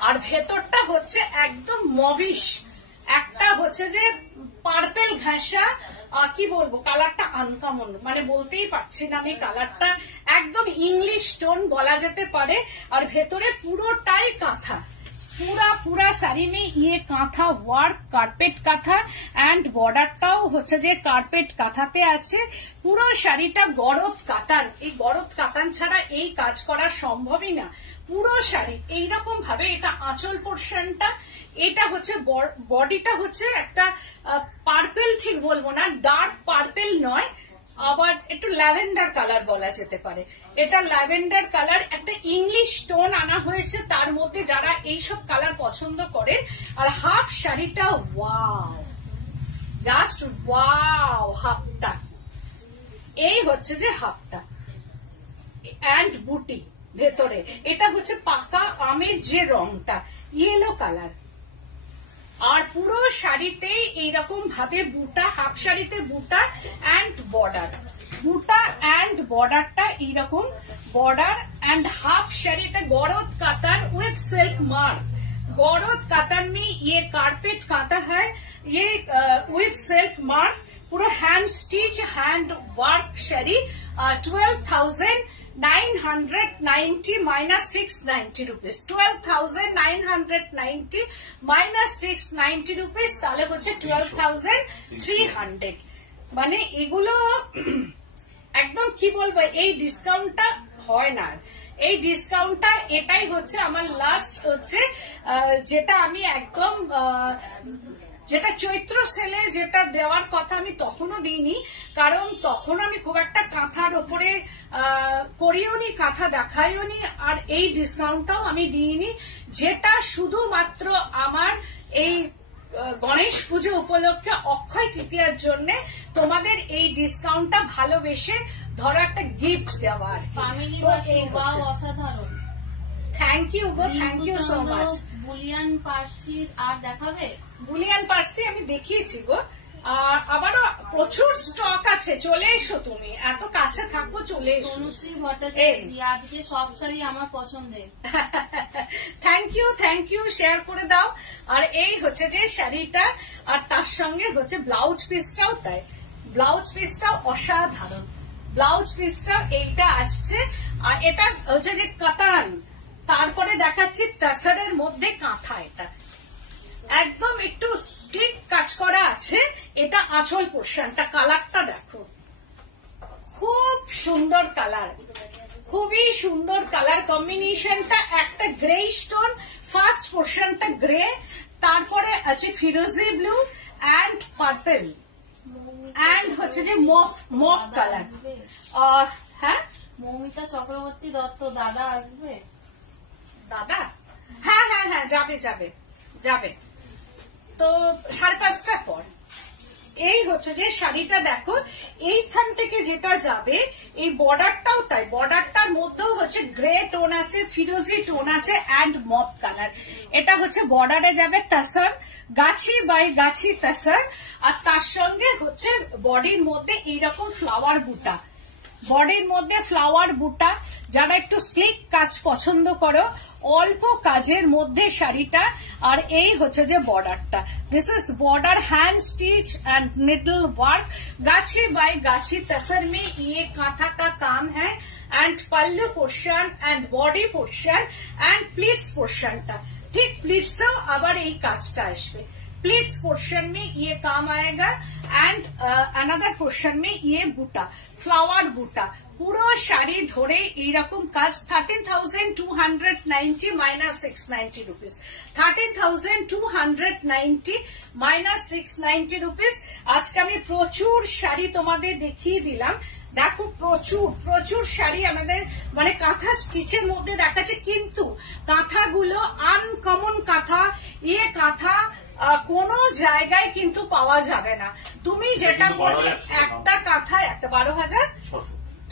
আর ভেতরটা হচ্ছে একদম মবিশ, একটা হচ্ছে যে পার্পেল ঘেঁষা। কি বলবো, কালারটা আনকমন, মানে বলতেই পারছি না আমি, কালারটা একদম ইংলিশ টোন বলা যেতে পারে। আর ভেতরে পুরোটাই কাঁথা, पूरा साड़ी में ये kantha work, carpet kantha and बॉर्डरটাও হচ্ছে যে কার্পেট কাঁথাতে আছে। পুরো শাড়িটা গরদ কাতান, এই গরদ কাতান ছাড়া এই কাজ করা সম্ভবই না। পুরো শাড়ি এইরকম ভাবে, এটা আঁচল পোর্শনটা, এটা হচ্ছে বডিটা হচ্ছে একটা পার্পেল, ঠিক বলবো না, ডার্ক পার্পেল নয়, আবার একটু ল্যাভেন্ডার কালার বলা যেতে পারে। এটা ল্যাভেন্ডার কালার, একটা ইংলিশ টোন আনা হয়েছে তার মধ্যে, যারা এইসব কালার পছন্দ করে। আর হাফ শাড়িটা ওয়াও, জাস্ট ওয়াও। হাফটা এই হচ্ছে যে হাফটা এন্ড বুটি ভেতরে, এটা হচ্ছে পাকা আমের যে রংটা, ইয়েলো কালার। আর পুরো শাড়িতেই এইরকম ভাবে বুটা, হাফ শাড়িতে বুটা এন্ড বর্ডার, বুটা অ্যান্ড বর্ডারটা এইরকম বর্ডার অ্যান্ড হাফ শাড়িটা Gaurav katan with silk mark. Gaurav katan में ये कारपेट काता है, ये विथ सिल्क मार्क, पूरा hand stitch hand work sari. 12,990 minus 690 rupees, 12,990 minus 690 rupees, তাহলে হচ্ছে 12,300। মানে এগুলো একদম কি বলবো, এই ডিসকাউন্টটা হয় না। এই ডিসকাউন্টটা এটাই হচ্ছে আমার লাস্ট হচ্ছে, যেটা আমি একদম যেটা চৈত্র সেলে যেটা দেওয়ার কথা আমি তখনও দিইনি, কারণ তখন আমি খুব একটা কাঁথার ওপরে করিও নি, কাঁথা দেখাইও নি, আর এই ডিসকাউন্টটাও আমি দিইনি, যেটা শুধুমাত্র আমার এই গণেশ পুজো উপলক্ষে অক্ষয় তৃতীয়ার জন্য তোমাদের এই ডিসকাউন্টটা ভালোবেসে ধরো একটা গিফট দেওয়ার। ফ্যামিলি বা অসাধারণ। থ্যাংক ইউ গো, থ্যাংক ইউ সো মাচ। বুলিয়ান পার্সি আর দেখাবে? বুলিয়ান পার্সি আমি দেখিয়েছি গো, আর আবারও প্রচুর স্টক আছে, চলে এসো, তুমি এত কাছে থাকো, চলে এসো। তনুশ্রী ভট্টাচার্য, আজকে সব শাড়ি আমার পছন্দের। থ্যাংক ইউ, শেয়ার করে দাও। আর এই হচ্ছে যে শাড়িটা, আর তার সঙ্গে হচ্ছে ব্লাউজ পিসটাও তাই, ব্লাউজ পিসটাও অসাধারণ, ব্লাউজ পিসটা এইটা আসছে। আর এটা হচ্ছে যে কাতান, তারপরে দেখাচ্ছি তাসারের মধ্যে কাঁথা, এটা একদম একটু স্লিক কাজ করা আছে। এটা আঁচল পোর্শনটা, কালারটা দেখো, খুব সুন্দর কালার, খুবই সুন্দর কালার কম্বিনেশনটা। একটা গ্রে স্টোন, ফার্স্ট পোর্শনটা গ্রে, তারপরে আছে ফিরোজি ব্লু অ্যান্ড পার্পল অ্যান্ড হচ্ছে যে মফ কালার। হ্যাঁ, মৌমিতা চক্রবর্তী দত্ত দাদা আসবে? দাদা হ্যাঁ হ্যাঁ হ্যাঁ, যাবে যাবে যাবে, তো 5:30টার পর। এই হচ্ছে যে শাড়িটা দেখো, এইখান থেকে যেটা যাবে, এই বর্ডারটাও তাই, বর্ডারটার মধ্যেও হচ্ছে গ্রে টোন আছে, ফিরোজি টোন আছে অ্যান্ড মপ কালার। এটা হচ্ছে বর্ডারে যাবে তাসার, গাছি বাই গাছি তাসার, আর তার সঙ্গে হচ্ছে বডির মধ্যে এইরকম ফ্লাওয়ার বুটা, বডির মধ্যে ফ্লাওয়ার বুটা। যারা একটু স্লিক কাজ পছন্দ করো, অল্প কাজের মধ্যে শাড়িটা, আর এই হচ্ছে যে বর্ডারটা, this is border hand stitch and needle work, गाछी बाय गाछी तसर में ये कांथा का काम है, and pallu portion and body portion and pleats पोर्शनটা ঠিক প্লিটসও আবার এই কাজটা আসবে। प्लीट्स पोर्शन में ये काम आएगा एंड अनदर पोर्शन में ये बूटा, फ्लावर बूटा। পুরো শাড়ি ধরে এইরকম কাজ। 13,290 মাইনাস 690 রুপিস, 13,290 মাইনাস 690 রুপিস। আজকে আমি প্রচুর শাড়ি তোমাদের দেখিয়ে দিলাম। দেখো প্রচুর প্রচুর শাড়ি আমাদের মানে কাঁথা স্টিচের মধ্যে দেখাচ্ছে, কিন্তু কাঁথাগুলো আনকমন কাঁথা, ইয়ে কাঁথা কোনো জায়গায় কিন্তু পাওয়া যাবে না। তুমি যেটা বললে একটা কাঁথা একটা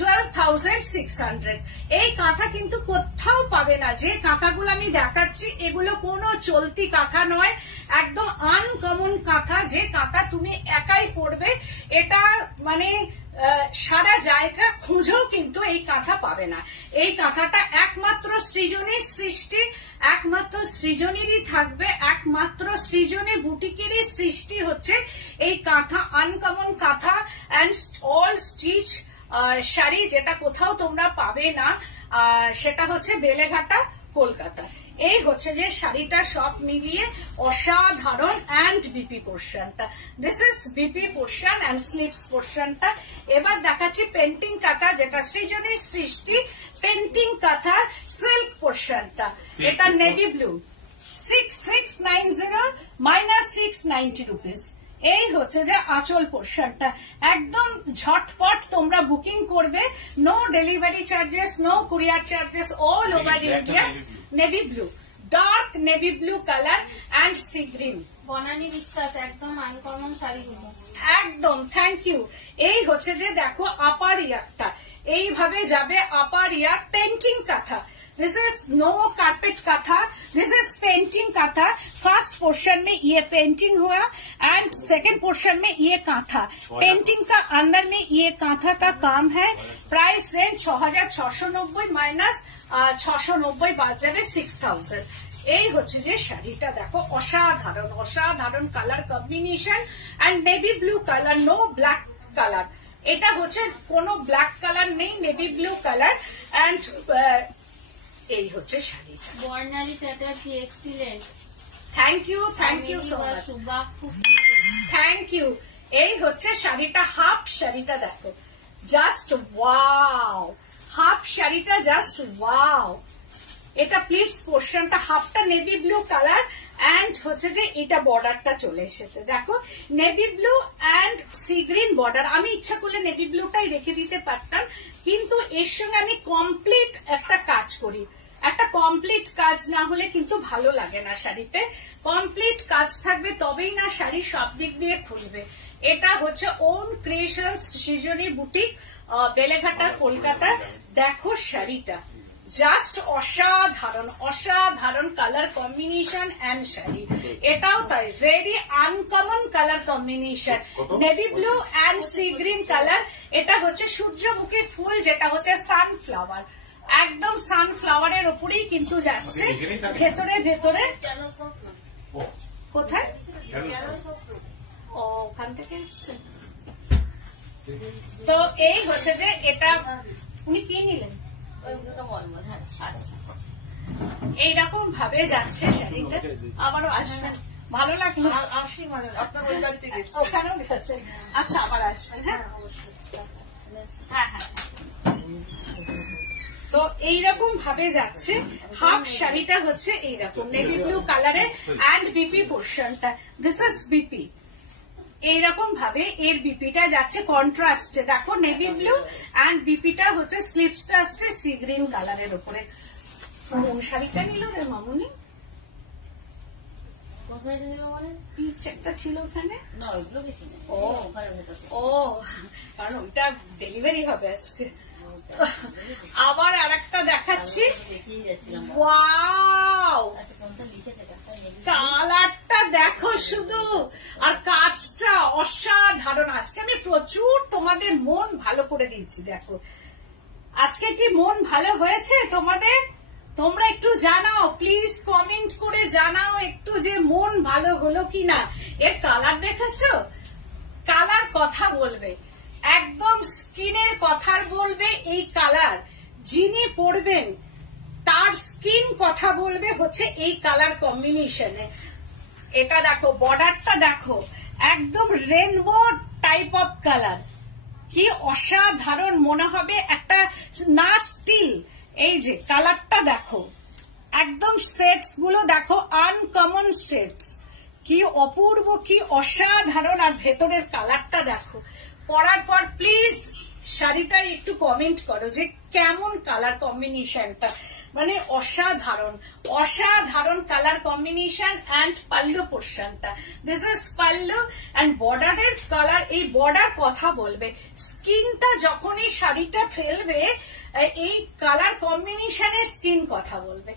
12,600, এই কাঁথা কিন্তু কোথাও পাবে না। যে কাঁথাগুলো আমি দেখাচ্ছি এগুলো কোনো চলতি কাঁথা নয়, একদম আনকমন কাঁথা, যে কাঁথা তুমি একাই পরবে। এটা মানে সারা জায়গা খুঁজেও কিন্তু এই কাঁথা পাবে না। এই কাঁথাটা একমাত্র সৃজনীর সৃষ্টি, একমাত্র সৃজনীরই থাকবে, একমাত্র সৃজনী বুটিকেরই সৃষ্টি হচ্ছে এই কাঁথা, আনকমন কাঁথা অ্যান্ড অল স্টিচ শাড়ি, যেটা কোথাও তোমরা পাবে না। সেটা হচ্ছে বেলেঘাটা, কলকাতা। এই হচ্ছে যে শাড়িটা সব মিলিয়ে অসাধারণ। অ্যান্ড বিপি পোর্শনটা, this is BP portion and sleeves পোর্শনটা। এবার দেখাচ্ছি পেন্টিং কাঁথা, যেটা সৃজনীর সৃষ্টি, পেন্টিং কাঁথা সিল্ক পোর্শনটা। এটা নেভি ব্লু, 6690 মাইনাস 690 রুপিস। এই হচ্ছে যে আঁচল পোর্শনটা, একদম ঝটপট তোমরা বুকিং করবে, no delivery charges, no courier charges, all over India. Navy blue, dark navy blue colour and sea green. Banani Biswas, একদম আনকমন শাড়িগুলো, একদম থ্যাংক ইউ। এই হচ্ছে যে দেখো আপার ইয়ারটা এইভাবে যাবে, আপার ইয়ার painting kantha, this is no carpet kantha, this is painting kantha. First portion में ये पेंटिंग हुआ एंड सेकेंड पोर्शन में ये काथा। पेंटिंग का अंदर में ये काथा का काम है। प्राइस रेंज 6690 माइनास 690 বাদ যাবে 6000। এই হচ্ছে যে শাড়িটা দেখো, অসাধারণ অসাধারণ colour combination and navy blue colour, no black colour. এটা হচ্ছে কোনো ব্ল্যাক কালার নেই, নেভি ব্লু কালার এন্ড এই হচ্ছে শাড়িটা। Barnali Chatterjee excellent, thank you so much, thank you. এই হচ্ছে শাড়িটা, হাফ শাড়িটা দেখো, জাস্ট ওয়াও, হাফ শাড়িটা জাস্ট ওয়াও। এটা প্লিটস পোর্শনটা হাফটা নেভি ব্লু কালার এন্ড হচ্ছে যে এটা বর্ডারটা চলে এসেছে দেখো, navy blue and sea green border. আমি ইচ্ছা করলে নেভি ব্লুটাই রেখে দিতে পারতাম, কিন্তু এর সঙ্গে আমি কমপ্লিট একটা কাজ করি। একটা কমপ্লিট কাজ না হলে কিন্তু ভালো লাগে না শাড়িতে, কমপ্লিট কাজ থাকবে তবেই না শাড়ি সব দিক দিয়ে খুলবে। এটা হচ্ছে own creation Srijani boutique, Beleghata, Kolkata. দেখো শাড়িটা জাস্ট অসাধারণ অসাধারণ কালার কম্বিনেশন এন্ড শাড়ি। এটাও তাই, very uncommon colour combination, navy blue and sea green colour. এটা হচ্ছে সূর্যমুখী ফুল, যেটা হচ্ছে সানফ্লাওয়ার, একদম সানফ্লাওয়ারের ওপরেই কিন্তু যাচ্ছে ভেতরে ভেতরে। কোথায়? ও, ওখান থেকে এসছে। তো এই হচ্ছে যে এটা উনি কি নিলেন, আচ্ছা এইরকম ভাবে যাচ্ছে শাড়িটা। আবারও আসবেন, ভালো লাগলো। ওখানেও গেছে, আচ্ছা আবার আসবেন। হ্যাঁ হ্যাঁ হ্যাঁ। তো এইরকম ভাবে যাচ্ছে হাফ শাড়িটা হচ্ছে এইরকম নেভি ব্লু কালারে এন্ড বিপি পোর্শনটা, দিস ইজ বিপি। এইরকম ভাবে এর বিপিটা যাচ্ছে কন্ট্রাস্টে, দেখো নেভি ব্লু এন্ড বিপিটা হচ্ছে স্লিপসটা আসছে সি গ্রিন কালারের উপরে। কোন শাড়িটা নিল রে মামুনি? পিচ একটা ছিল ওখানে। ও, কারণ ওইটা ডেলিভারি হবে আজকে। আবার আরেকটা দেখাচ্ছি, ওয়াও, কালারটা দেখো শুধু, আর কাজটা অসাধারণ। আজকে আমি প্রচুর তোমাদের মন ভালো করে দিচ্ছি। দেখো আজকে কি মন ভালো হয়েছে তোমাদের? তোমরা একটু জানাও প্লিজ, কমেন্ট করে জানাও একটু যে মন ভালো হলো কিনা। এর কালার দেখেছো? কালার কথা বলবে, একদম স্কিনের কথা বলবে এই কালার। যিনি পড়বেন তার স্কিন কথা বলবে হচ্ছে এই কালার কম্বিনেশনে। এটা দেখো, বর্ডারটা দেখো, একদম রেনবো টাইপ অফ কালার, কি অসাধারণ মনে হবে একটা না স্টিল। এই যে কালারটা দেখো, একদম শেডস গুলো দেখো, আনকমন শেডস, কি অপূর্ব, কি অসাধারণ। আর ভেতরের কালারটা দেখো, পরার পর প্লিজ শাড়িটা একটু কমেন্ট করো যে কেমন কালার কম্বিনেশনটা, মানে অসাধারণ অসাধারণ কালার কম্বিনেশন এন্ড পাল্লু পোর্শনটা, দিস ইজ পাল্লু এন্ড বর্ডারের কালার। এই বর্ডার কথা বলবে, স্কিনটা যখন এই শাড়িটা ফেলবে এই কালার কম্বিনেশনের স্কিন কথা বলবে,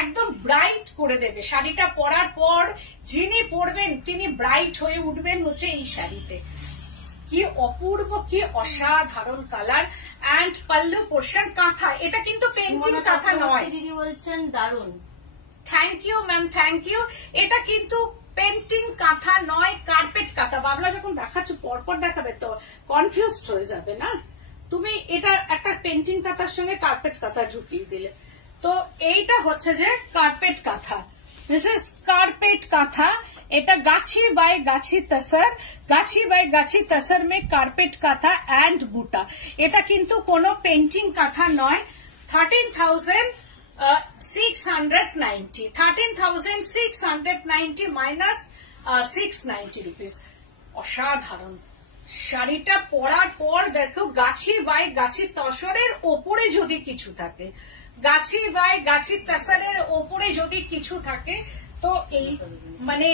একদম ব্রাইট করে দেবে। শাড়িটা পরার পর যিনি পরবেন তিনি ব্রাইট হয়ে উঠবেন হচ্ছে এই শাড়িতে। কি অপূর্ব, কি অসাধারণ কালার এন্ড পাল্লু পোর্শন কাঁথা। এটা কিন্তু পেন্টিং কাঁথা নয়। দিদি বলছেন দারুন, thank you ma'am, thank you. এটা কিন্তু পেন্টিং কাঁথা নয়, কার্পেট কাঁথা। বাবলা যখন দেখাচ্ছ পরপর দেখাবে তো কনফিউজড হয়ে যাবে না। তুমি এটা একটা পেন্টিং কাঁথার সঙ্গে কার্পেট কাঁথা ঢুকিয়ে দিলে। তো এইটা হচ্ছে যে কার্পেট কাঁথা, দিস ইজ কার্পেট কাঁথা। এটা গাছি বাই গাছি তসর, গাছি বাই গাছি তসর মে কার্পেট কাঁথা এন্ড বুটা। এটা কিন্তু কোনো পেন্টিং কাঁথা নয়। 13,690, 13,690 মাইনাস 690 রুপিস। অসাধারণ শাড়িটা পরার পর দেখো, গাছি বাই গাছি তসরের ওপরে যদি কিছু থাকে, গাছি বাই গাছি তসরের ওপরে যদি কিছু থাকে তো এই মানে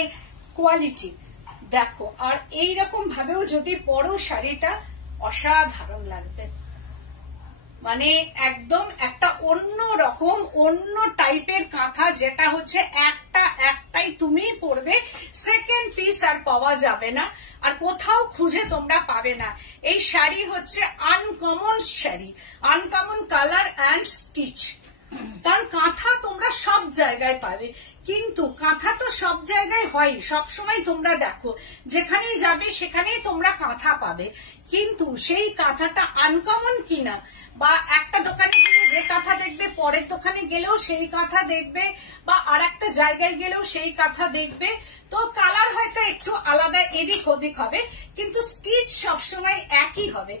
কোয়ালিটি দেখো। আর এইরকম ভাবেও যদি পরো শাড়িটা অসাধারণ লাগবে, মানে একদম একটা অন্য রকম অন্য টাইপের কাঁথা, যেটা হচ্ছে একটাই তুমি পরবে, সেকেন্ড পিস আর পাওয়া যাবে না, আর কোথাও খুঁজে তোমরা পাবে না। এই শাড়ি হচ্ছে uncommon sari, uncommon colour and stitch. কারণ কাঁথা তোমরা সব জায়গায় পাবে, কিন্তু কাঁথা তো সব জায়গায় হয়, সব সময় তোমরা দেখো যেখানেই যাবে সেখানেই তোমরা কাঁথা পাবে, কিন্তু সেই কাঁথাটা আনকমন কিনা, বা একটা দোকানে গেলে যে কাঁথা দেখবে পরের দোকানে গেলেও সেই কাঁথা দেখবে, বা আর একটা জায়গায় গেলেও সেই কাঁথা দেখবে, তো কালার হয়তো একটু আলাদা এদিক ওদিক হবে, কিন্তু স্টিচ সবসময় একই হবে।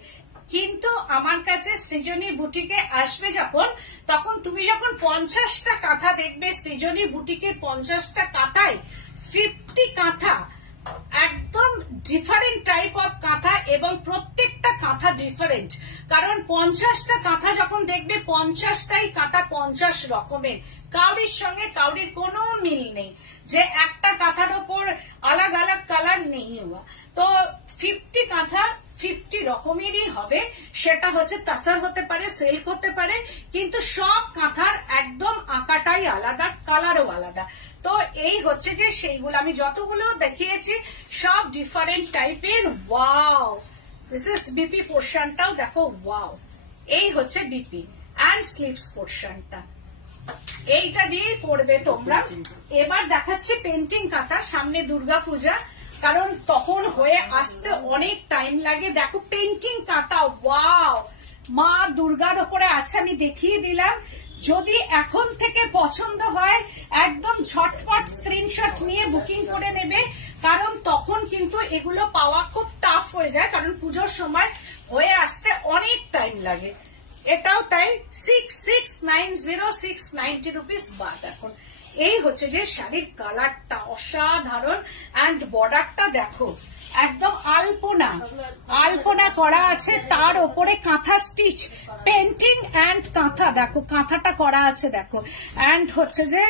কিন্তু আমার কাছে সৃজনী বুটিকে আসবে যখন, তখন তুমি যখন 50টা কাঁথা দেখবে, সৃজনী বুটিকের 50টা কাঁথায় 50 কাঁথা একদম ডিফারেন্ট টাইপ অফ কাঁথা, এবং প্রত্যেকটা কাঁথা ডিফারেন্ট। কারণ 50টা কাঁথা যখন দেখবে, 50টাই কাঁথা 50 রকমের, কাউরির সঙ্গে কাউরির কোনো মিল নেই, যে একটা কাঁথার ওপর আলাগ আলাগ কালার নেই। তো 50 কাঁথা 50 রকমেরই হবে, সেটা হচ্ছে তাসার হতে পারে, সিল্ক হতে পারে, কিন্তু সব কাঁথার একদম আঁকাটাই আলাদা, কালারও আলাদা। তো এই হচ্ছে যে সেইগুলো আমি যতগুলো দেখিয়েছি সব ডিফারেন্ট টাইপের। ওয়াও, দিস ইজ বিপি পোর্শনটাও দেখো, ওয়াও, এই হচ্ছে বিপি অ্যান্ড স্লিভস পোর্শনটা, এইটা দিয়েই পড়বে তোমরা। এবার দেখাচ্ছি পেন্টিং কাঁথা, সামনে দুর্গাপূজা, কারণ তখন হয়ে আসতে অনেক টাইম লাগে। দেখো পেন্টিং কাঁথা, ওয়াও, মা দুর্গার ওপরে আছে, আমি দেখিয়ে দিলাম। যদি এখন থেকে পছন্দ হয় একদম ঝটপট স্ক্রিনশট নিয়ে বুকিং করে নেবে, কারণ তখন কিন্তু এগুলো পাওয়া খুব টাফ হয়ে যায়, কারণ পুজোর সময় হয়ে আসতে অনেক টাইম লাগে। এটাও তাই, 6690 রুপিস বাদ। এখন এই হচ্ছে যে শাড়ির কালারটা অসাধারণ, অ্যান্ড বর্ডারটা দেখো একদম আলপনা আলপনা করা আছে, তার ওপরে কাঁথা স্টিচ, পেন্টিং অ্যান্ড কাঁথা, দেখো কাঁথাটা করা আছে দেখো, অ্যান্ড হচ্ছে যে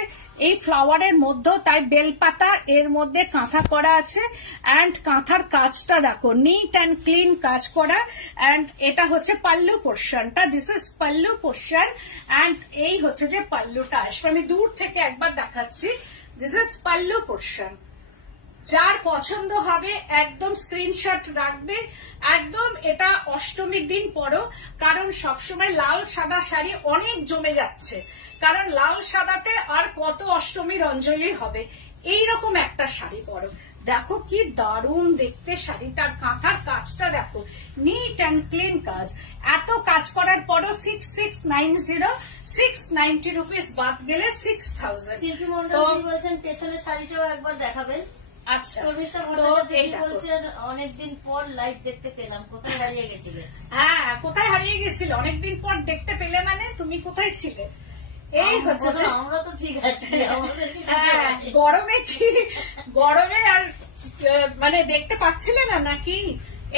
এই ফ্লাওয়ারের মধ্যে তাই বেলপাতা, এর মধ্যে কাঁথা করা আছে, অ্যান্ড কাঁথার কাজটা দেখো নিট অ্যান্ড ক্লিন কাজ করা, অ্যান্ড এটা হচ্ছে পাল্লু পোর্শনটা, this is pallu portion, and এই হচ্ছে যে পাল্লুটা আসবে, আমি দূর থেকে একবার দেখাচ্ছি, দিস ইজ পাল্লু পোর্শন। যার পছন্দ হবে একদম স্ক্রিনশট রাখবে, একদম এটা অষ্টমীর দিন পরো, কারণ সবসময় লাল সাদা শাড়ি অনেক জমে যাচ্ছে, কারণ লাল সাদাতে আর কত অষ্টমীর অঞ্জলি হবে, এইরকম একটা শাড়ি পরো। দেখো কি দারুণ দেখতে শাড়িটার, কাঁথার কাজটা দেখো নিট অ্যান্ড ক্লিন কাজ, এত কাজ করার পরও 6690 রুপিস বাদ গেলে 6000। শিল্পী মন্ডল বলছেন পেছনের শাড়িটাও একবার দেখাবেন। আচ্ছা, শর্মিষ্ঠা ভট্টাচার্য বলছেন অনেকদিন পর লাইভ দেখতে পেলাম, কোথায় হারিয়ে গেছিলে? হ্যাঁ, কোথায় হারিয়ে গেছিল, অনেকদিন পর দেখতে পেলে মানে তুমি কোথায় ছিলে? এই হচ্ছে, আমরা তো ঠিক আছি, হ্যাঁ, গরমে আর মানে দেখতে পাচ্ছিলে না নাকি?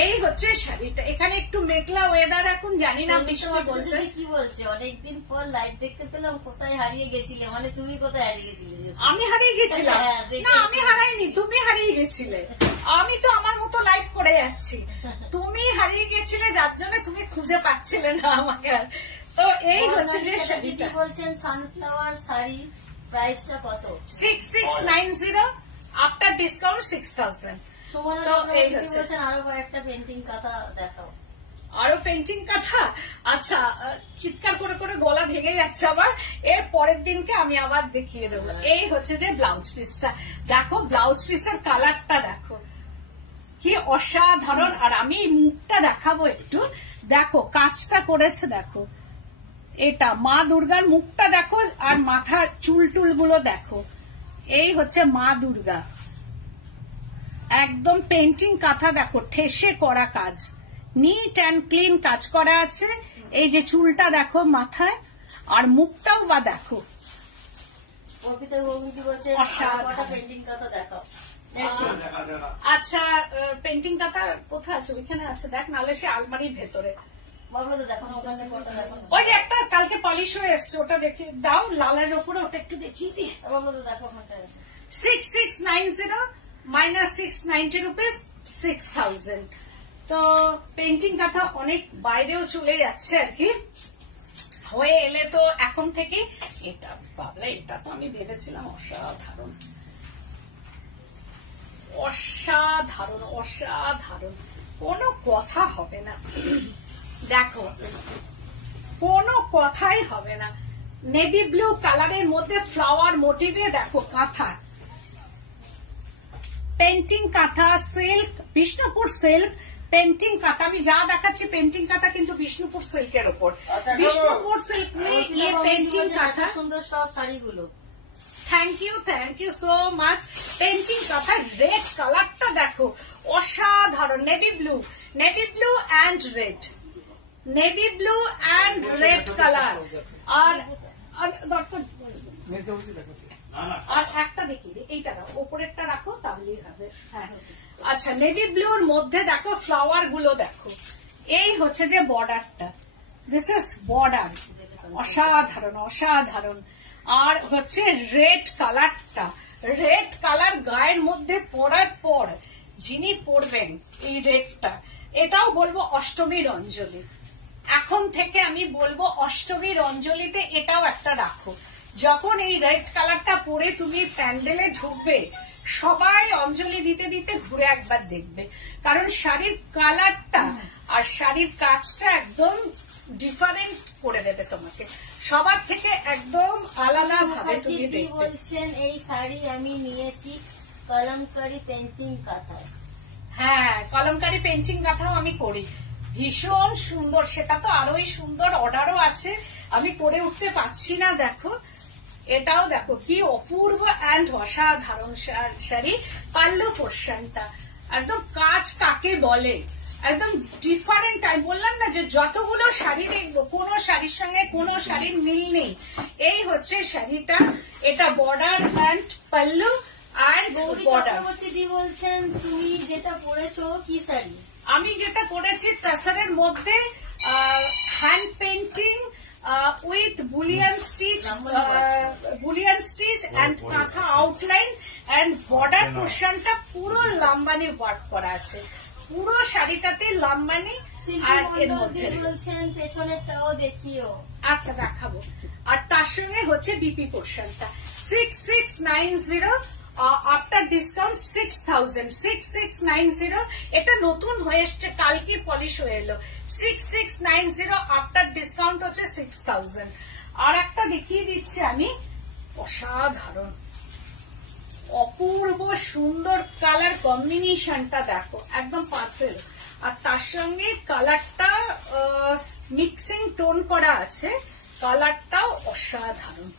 এই হচ্ছে শাড়িটা, এখানে একটু মেঘলা ওয়েদার, এখন জানি না বৃষ্টি বলছে। কি বলছে অনেকদিন পর লাইভ দেখতে পেলাম, কোথায় হারিয়ে গেছিলে, মানে তুমি কোথায় হারিয়ে গেছিলে? আমি হারিয়ে গেছিলাম? না, আমি হারাইনি, তুমি হারিয়ে গেছিলে। আমি তো আমার মতো লাইভ করে যাচ্ছি, তুমি হারিয়ে গেছিলে, যার জন্য তুমি খুঁজে পাচ্ছিলে না আমাকে। তো এই হচ্ছে যে শাড়িটা বলছেন সানফ্লাওয়ার শাড়ি প্রাইসটা কত? 6690, আফটার ডিসকাউন্ট 6000। আরো কয়েকটা পেন্টিং কাঁথা দেখাও। আরো পেন্টিং কাঁথা? আচ্ছা, চিৎকার করে করে গলা ভেঙে যাচ্ছে আবার, এর পরের দিনকে আমি আবার দেখিয়ে দেবো। এই হচ্ছে যে ব্লাউজ পিসটা দেখো, ব্লাউজ পিসের কালারটা দেখো কি অসাধারণ, আর আমি মুখটা দেখাবো একটু, দেখো কাজটা করেছে, দেখো এটা মা দুর্গার মুখটা দেখো, আর মাথা চুল টুল গুলো দেখো, এই হচ্ছে মা দুর্গা, একদম পেন্টিং কাঁথা দেখো, ঠেসে করা কাজ, নিট অ্যান্ড ক্লিন কাজ করা আছে। এই যে চুলটা দেখো মাথায়, আর মুখটাও বা দেখো, পেন্টিং কাঁথা দেখাও। আচ্ছা, পেন্টিং কাঁথা কোথায় আছে? ওইখানে আছে, দেখ, নাহলে সে আলমারির ভেতরে। ওই যে একটা কালকে পলিশ হয়ে এসছে, ওটা দেখে দাও, লালের ওপরে, ওটা একটু দেখিয়ে দিই। 6690 মাইনাস 690 রুপিস 6000। তো পেন্টিং কাঁথা অনেক বাইরেও চলে যাচ্ছে আর কি। হয়ে এলে তো এখন থেকে এটা বাবলা, এটা তো আমি ভেবেছিলাম অসাধারণ অসাধারণ অসাধারণ, কোনো কথা হবে না। দেখো কোনো কথাই হবে না। নেভি ব্লু কালারের মধ্যে ফ্লাওয়ার মোটিভে দেখো কাঁথা, পেন্টিং কাঁথা, সিল্ক, বিষ্ণুপুর সিল্ক পেন্টিং কাঁথা। আমি যা দেখাচ্ছি পেন্টিং কাঁথা কিন্তু বিষ্ণুপুর সিল্কের ওপর। বিষ্ণুপুর সিল্ক में ये পেন্টিং কাঁথা, সুন্দর সব শাড়িগুলো। থ্যাংক ইউ সো মাচ। পেন্টিং কাঁথা রেড কালারটা দেখো অসাধারণ, navy blue and red, navy blue and red colour. আর আর একটা দেখিয়ে দিই, এইটা রাখো, ওপরেরটা রাখো তাহলেই হবে। হ্যাঁ আচ্ছা, নেভি ব্লুর মধ্যে দেখো ফ্লাওয়ার গুলো দেখো, এই হচ্ছে যে বর্ডারটা, দিস ইজ বর্ডার, অসাধারণ অসাধারণ। আর হচ্ছে রেড কালারটা, রেড কালার গায়ের মধ্যে পরার পর যিনি পরবেন এই রেডটা, এটাও বলবো অষ্টমীর অঞ্জলি। এখন থেকে আমি বলবো অষ্টমীর অঞ্জলিতে এটাও একটা রাখো। যখন এই রেড কালারটা পরে তুমি প্যান্ডেলে ঢুকবে, সবাই অঞ্জলি দিতে দিতে ঘুরে একবার দেখবে, কারণ শাড়ির কালারটা আর শাড়ির কাজটা একদম ডিফারেন্ট করে দেবে তোমাকে, সবার থেকে একদম আলাদা ভাবে তুমি দেখবে। বলছেন এই শাড়ি আমি নিয়েছি কলমকারি পেন্টিং কাঁথায়। হ্যাঁ, কলমকারি পেন্টিং কাঁথাও আমি করি, ভীষণ সুন্দর, সেটা তো আরোই সুন্দর, অর্ডারও আছে, আমি করে উঠতে পারছি না। দেখো এটাও দেখো কি অপূর্ব অ্যান্ড অসাধারণ শাড়ি। পাল্লু পোর্শনটা একদম কাজ কাকে বলে, একদম ডিফারেন্ট। আমি বললাম না যে যতগুলো শাড়ি দেখবো কোনো শাড়ির সঙ্গে কোনো শাড়ির মিল নেই। এই হচ্ছে শাড়িটা, এটা border and pallu and border. Chakraborty বলছেন তুমি যেটা পরেছো কি শাড়ি? আমি যেটা পরেছি তাসারের মধ্যে hand painting with Boolean stitch and কাঁথা আউটলাইন অ্যান্ড বর্ডার পোর্শনটা পুরো লাম্বানি ওয়ার্ক করা আছে, পুরো শাড়িটাতে লাম্বানি। আর এর মধ্যে বলছেন পেছনেরটাও দেখিও। আচ্ছা দেখাবো। আর তার সঙ্গে হচ্ছে বিপি পোর্শনটা 6690, আফটার ডিসকাউন্ট 6000, এটা নতুন হয়ে এসছে, কালকে পলিশ হয়ে এলো। 6690 আফটার ডিসকাউন্ট হচ্ছে 6000। আর একটা দেখিয়ে দিচ্ছি আমি, অসাধারণ অপূর্ব সুন্দর কালার কম্বিনেশনটা দেখো, একদম পারফেক্ট। আর তার সঙ্গে কালারটা মিক্সিং টোন করা আছে, কালারটাও অসাধারণ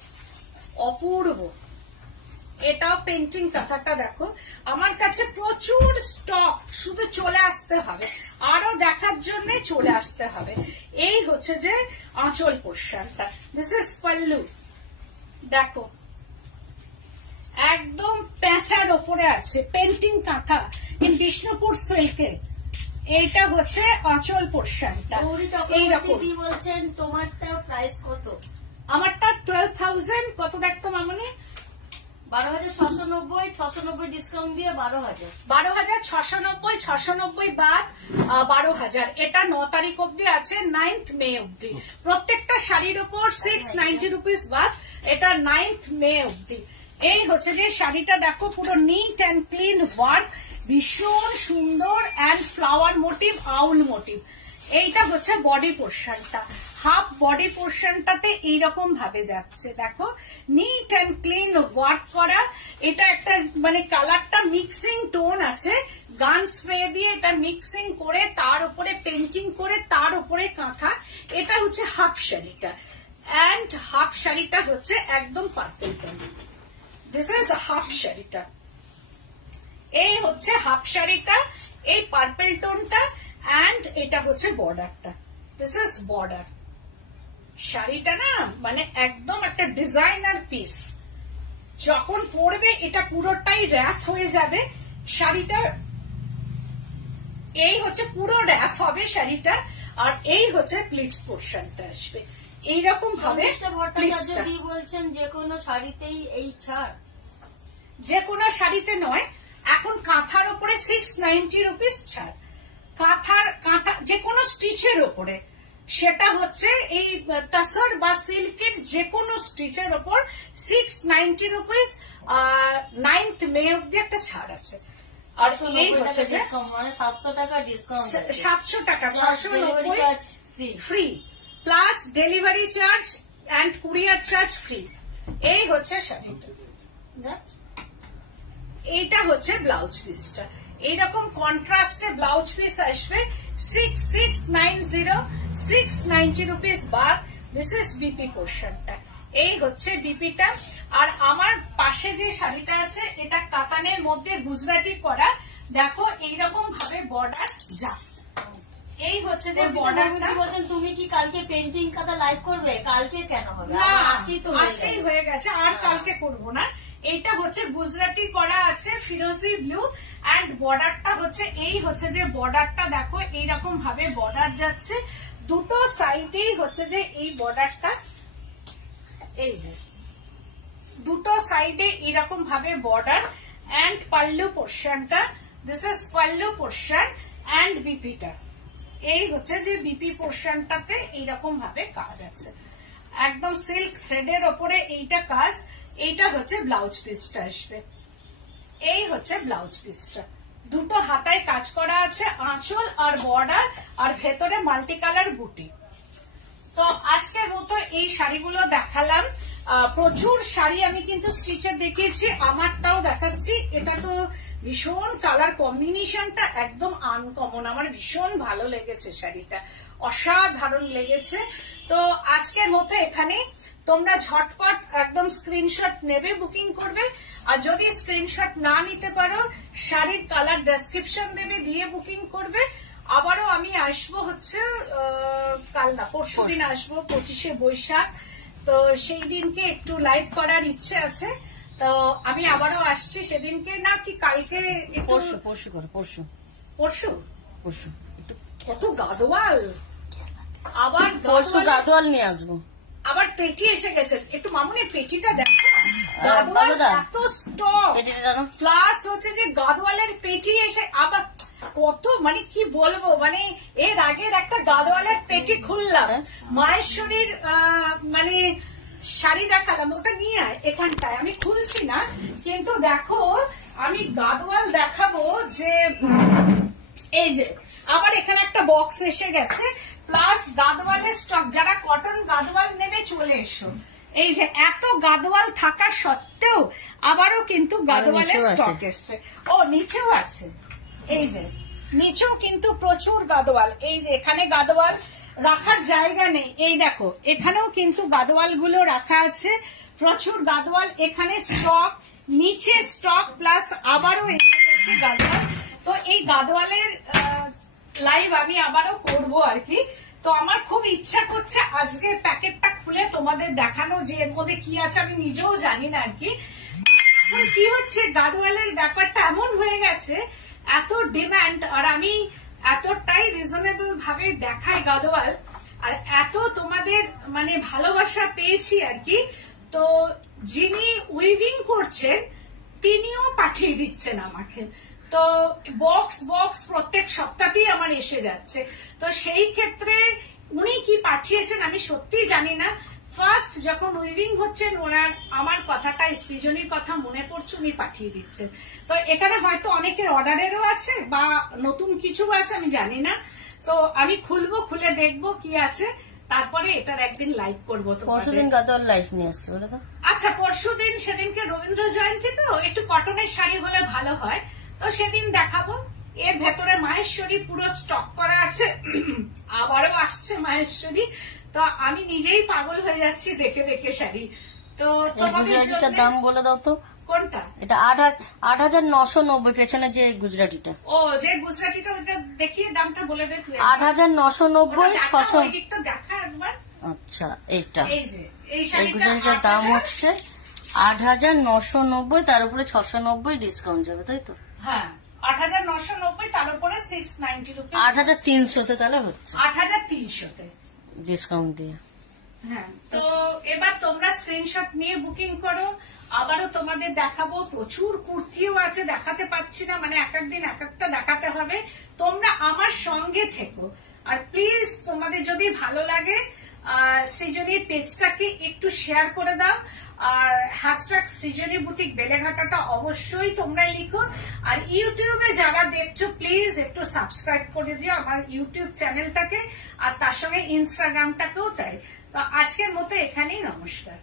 অপূর্ব। এটাও পেন্টিং কাঁথাটা দেখো, আমার কাছে প্রচুর স্টক, শুধু চলে আসতে হবে, আরো দেখার জন্য চলে আসতে হবে। এই হচ্ছে যে আঁচল পোর্শনটা, দিস ইজ পাল্লু, দেখো একদম প্যাঁচার ওপরে আছে, পেন্টিং কাঁথা ইন বিষ্ণুপুর সিল্কে। এইটা হচ্ছে আঁচল পোর্শনটা। চক্রবর্তী বলছেন তোমারটা প্রাইস কত? আমারটা 12,000 কত দেখতো মামনি? 12,690 ডিসকাউন্ট দিয়ে 12,000। 12,690, 690 বাদ 12,000। এটা 9 তারিখ অব্দি আছে, 9th মে অব্দি। প্রত্যেকটা শাড়ির উপর 690 রুপিস বাদ, এটা 9th মে অব্দি। এই হচ্ছে যে শাড়িটা দেখো, পুরো নিট অ্যান্ড ক্লিন ওয়ার্ক, ভীষণ সুন্দর and flower motif, owl motif. এইটা হচ্ছে বডি পোর্শনটা, হাফ বডি পোর্শনটাতে এইরকম ভাবে যাচ্ছে, দেখো নিট অ্যান্ড ক্লিন ওয়ার্ক করা। এটা একটা মানে কালারটা মিক্সিং টোন আছে, গান স্প্রে দিয়ে এটা মিক্সিং করে তার উপরে পেন্টিং করে তার উপরে কাঁথা। এটা হচ্ছে হাফ শাড়িটা, অ্যান্ড হাফ শাড়িটা হচ্ছে একদম purple tone, this is half শাড়িটা। এই হচ্ছে হাফ শাড়িটা, এই পার্পল টোনটা, অ্যান্ড এটা হচ্ছে বর্ডারটা, দিস ইজ বর্ডার। শাড়িটা না মানে একদম একটা ডিজাইনার পিস, যখন পরবে এটা পুরোটাই র্যাপ হয়ে যাবে শাড়িটা। এই হচ্ছে পুরো র্যাপ হবে শাড়িটা, আর এই হচ্ছে প্লিটস পোর্শনটা আসবে এইরকম ভাবে। যদি বলছেন যে কোনো শাড়িতেই এই ছাড়, যে কোনো শাড়িতে নয়, এখন কাঁথার উপরে 690 রুপিস ছাড়, কাঁথা যে কোনো স্টিচের উপরে সেটা হচ্ছে এই তাসার বা সিল্কের যে কোনো স্টিচের ওপর 690 রুপিস 9th মে অব্দি একটা ছাড় আছে। আর এই হচ্ছে যে 700 টাকা ডিসকাউন্ট, 700 টাকা 690 free plus delivery charge and courier charge free. এই হচ্ছে শাড়িটা, এইটা হচ্ছে ব্লাউজ পিসটা। এইরকম কন্ট্রাস্টে ব্লাউজ পিস আসবে 6690 690 rupees bar. This is BP পোর্শনটা, এই হচ্ছে বিপিটা। আর আমার পাশে যে শাড়িটা আছে এটা কাতানের মধ্যে গুজরাটি করা, দেখো এইরকম ভাবে বর্ডার যা, এই হচ্ছে যে বর্ডারটা। বলছেন তুমি কি কালকে পেন্টিং খাতা লাইভ করবে? কালকে কেন হবে, না আজকেই হয়ে গেছে, আর কালকে করব না। এইটা হচ্ছে গুজরাটি করা আছে ফিরোজি ব্লু এন্ড বর্ডারটা হচ্ছে এই হচ্ছে যে বর্ডারটা দেখো এইরকম ভাবে বর্ডার যাচ্ছে, দুটো সাইডেই হচ্ছে যে এই বর্ডারটা, এই যে দুটো সাইডে এরকম ভাবে বর্ডার এন্ড পাল্লু পোর্শনটা, this is pallu portion and বিপিটা। এই হচ্ছে যে বিপি পোর্শনটাতে এইরকম ভাবে কাজ আছে, একদম সিল্ক থ্রেডের ওপরে এইটা কাজ। এইটা হচ্ছে ব্লাউজ পিসটা আসবে, এই হচ্ছে ব্লাউজ পিসটা। দুটো হাতায় কাজ করা আছে, আঁচল আর বর্ডার আর ভেতরে মাল্টি কালার বুটি। তো আজকের মতো এই শাড়িগুলো দেখালাম। প্রচুর শাড়ি আমি কিন্তু স্টিচে দেখিয়েছি, আমারটাও দেখাচ্ছি। এটা তো ভীষণ কালার কম্বিনেশনটা একদম আনকমন, আমার ভীষণ ভালো লেগেছে শাড়িটা, অসাধারণ লেগেছে। তো আজকের মতো এখানে তোমরা ঝটপট একদম স্ক্রিনশট নেবে, বুকিং করবে। আর যদি স্ক্রিনশট না নিতে পারো শাড়ির কালার ডেসক্রিপশন দেবে, দিয়ে বুকিং করবে। আবারও আমি আসবো হচ্ছে কাল না পরশু দিন আসবো, 25শে বৈশাখ। তো সেই দিনকে একটু লাইভ করার ইচ্ছে আছে, তো আমি আবারও আসছি সেদিনকে, না কি কালকে? পরশু করো, পরশু কত গাদোয়াল, আবার পরশু গাদোয়াল নিয়ে আসবো। আবার পেটি এসে গেছে, একটু মামুনি পেটিটা দেখা, গাদোয়াল এত স্টক প্লাস হচ্ছে যে গাদোয়ালের পেটি এসে আবার কত, মানে কি বলবো, মানে এর আগের একটা গাদোয়ালের পেটি খুললাম, মায়েশ্বরীর মানে শাড়ি দেখালাম, ওটা নিয়ে আয় এখানটায়, আমি খুলছি না কিন্তু দেখো আমি গাদোয়াল দেখাবো যে এই যে আবার এখানে একটা বক্স এসে গেছে, প্লাস গাদোয়ালের স্টক। যারা কটন গাদোয়াল নেবে চলে এসো। এই যে এত গাদোয়াল থাকা সত্ত্বেও আবারও কিন্তু গাদোয়ালের স্টক এসছে। ও নিচেও আছে, এই যে নিচেও কিন্তু প্রচুর গাদোয়াল। এই যে এখানে গাদোয়াল রাখার জায়গা নেই, এই দেখো এখানেও কিন্তু গাদোয়াল গুলো রাখা আছে, প্রচুর গাদোয়াল এখানে স্টক, নিচে স্টক, প্লাস আবারও এসে গেছে গাদোয়াল। তো এই গাদোয়ালের লাইভ আমি আবারও করবো আর কি। তো আমার খুব ইচ্ছা করছে আজকে প্যাকেটটা খুলে তোমাদের দেখানো, যে এর মধ্যে কি আছে আমি নিজেও জানি না আর কি। এখন কি হচ্ছে, গাদোয়ালের ব্যাপারটা এমন হয়ে গেছে, এত ডিমান্ড, আর আমি এতটাই রিজনেবল ভাবে দেখাই গাদোয়াল, আর এত তোমাদের মানে ভালোবাসা পেয়েছি আর কি। তো যিনি উইভিং করছেন তিনিও পাঠিয়ে দিচ্ছেন আমাকে, তো বক্স প্রত্যেক সপ্তাহতেই আমার এসে যাচ্ছে। তো সেই ক্ষেত্রে উনি কি পাঠিয়েছেন আমি সত্যি জানি না। ফার্স্ট যখন উইভিং হচ্ছেন ওনার আমার কথাটা, সৃজনীর কথা মনে পড়ছে, উনি পাঠিয়ে দিচ্ছেন। তো এখানে হয়তো অনেকের অর্ডারেরও আছে বা নতুন কিছু আছে, আমি জানি না। তো আমি খুলবো, খুলে দেখবো কি আছে, তারপরে এটার একদিন লাইভ করবো। পরশুদিন গাদোয়াল লাইভ নিয়ে আসছে বলে তো। আচ্ছা পরশুদিন, সেদিনকে রবীন্দ্র জয়ন্তী, তো একটু কটনের শাড়ি হলে ভালো হয়, তো সেদিন দেখাবো। এর ভেতরে মাহেশ্বরী পুরো স্টক করা আছে, আবারও আসছে মাহেশ্বরী। তো আমি নিজেই পাগল হয়ে যাচ্ছি দেখে দেখে শাড়ি। তো গুজরাটিটার দাম বলে দাও তো। কোনটা? এটা 8,990, পেছনে যে গুজরাটিটা। ও যে গুজরাটিটা, ওইটা দেখিয়ে দামটা বলে দে তুই। 8,990, 600। দেখা একবার। আচ্ছা এইটা, এই যে এই এই গুজরাটিটার দাম হচ্ছে 8,990, তার উপরে 690 ডিসকাউন্ট যাবে, তাই তো? হ্যাঁ 8,990, তার উপরে 690 রুপিস, 8,300 তাহলে হচ্ছে, 8,300 ডিসকাউন্ট দিয়ে। হ্যাঁ, তো এবার তোমরা স্ক্রিনশট নিয়ে বুকিং করো। আবারও তোমাদের দেখাবো, প্রচুর কুর্তিও আছে, দেখাতে পাচ্ছি না, মানে এক এক দিন এক একটা দেখাতে হবে। তোমরা আমার সঙ্গে থেকো, আর প্লিজ তোমাদের যদি ভালো লাগে সৃজনীর পেজটাকে একটু শেয়ার করে দাও, আর হ্যাশট্যাগ সৃজনী বুটিক বেলেঘাটাটা অবশ্যই তোমরা লিখো। আর ইউটিউবে যারা দেখছো প্লিজ একটু সাবস্ক্রাইব করে দিও আমার ইউটিউব চ্যানেলটাকে, আর তার সঙ্গে ইনস্টাগ্রামটাকেও তাই। তো আজকের মতো এখানেই, নমস্কার।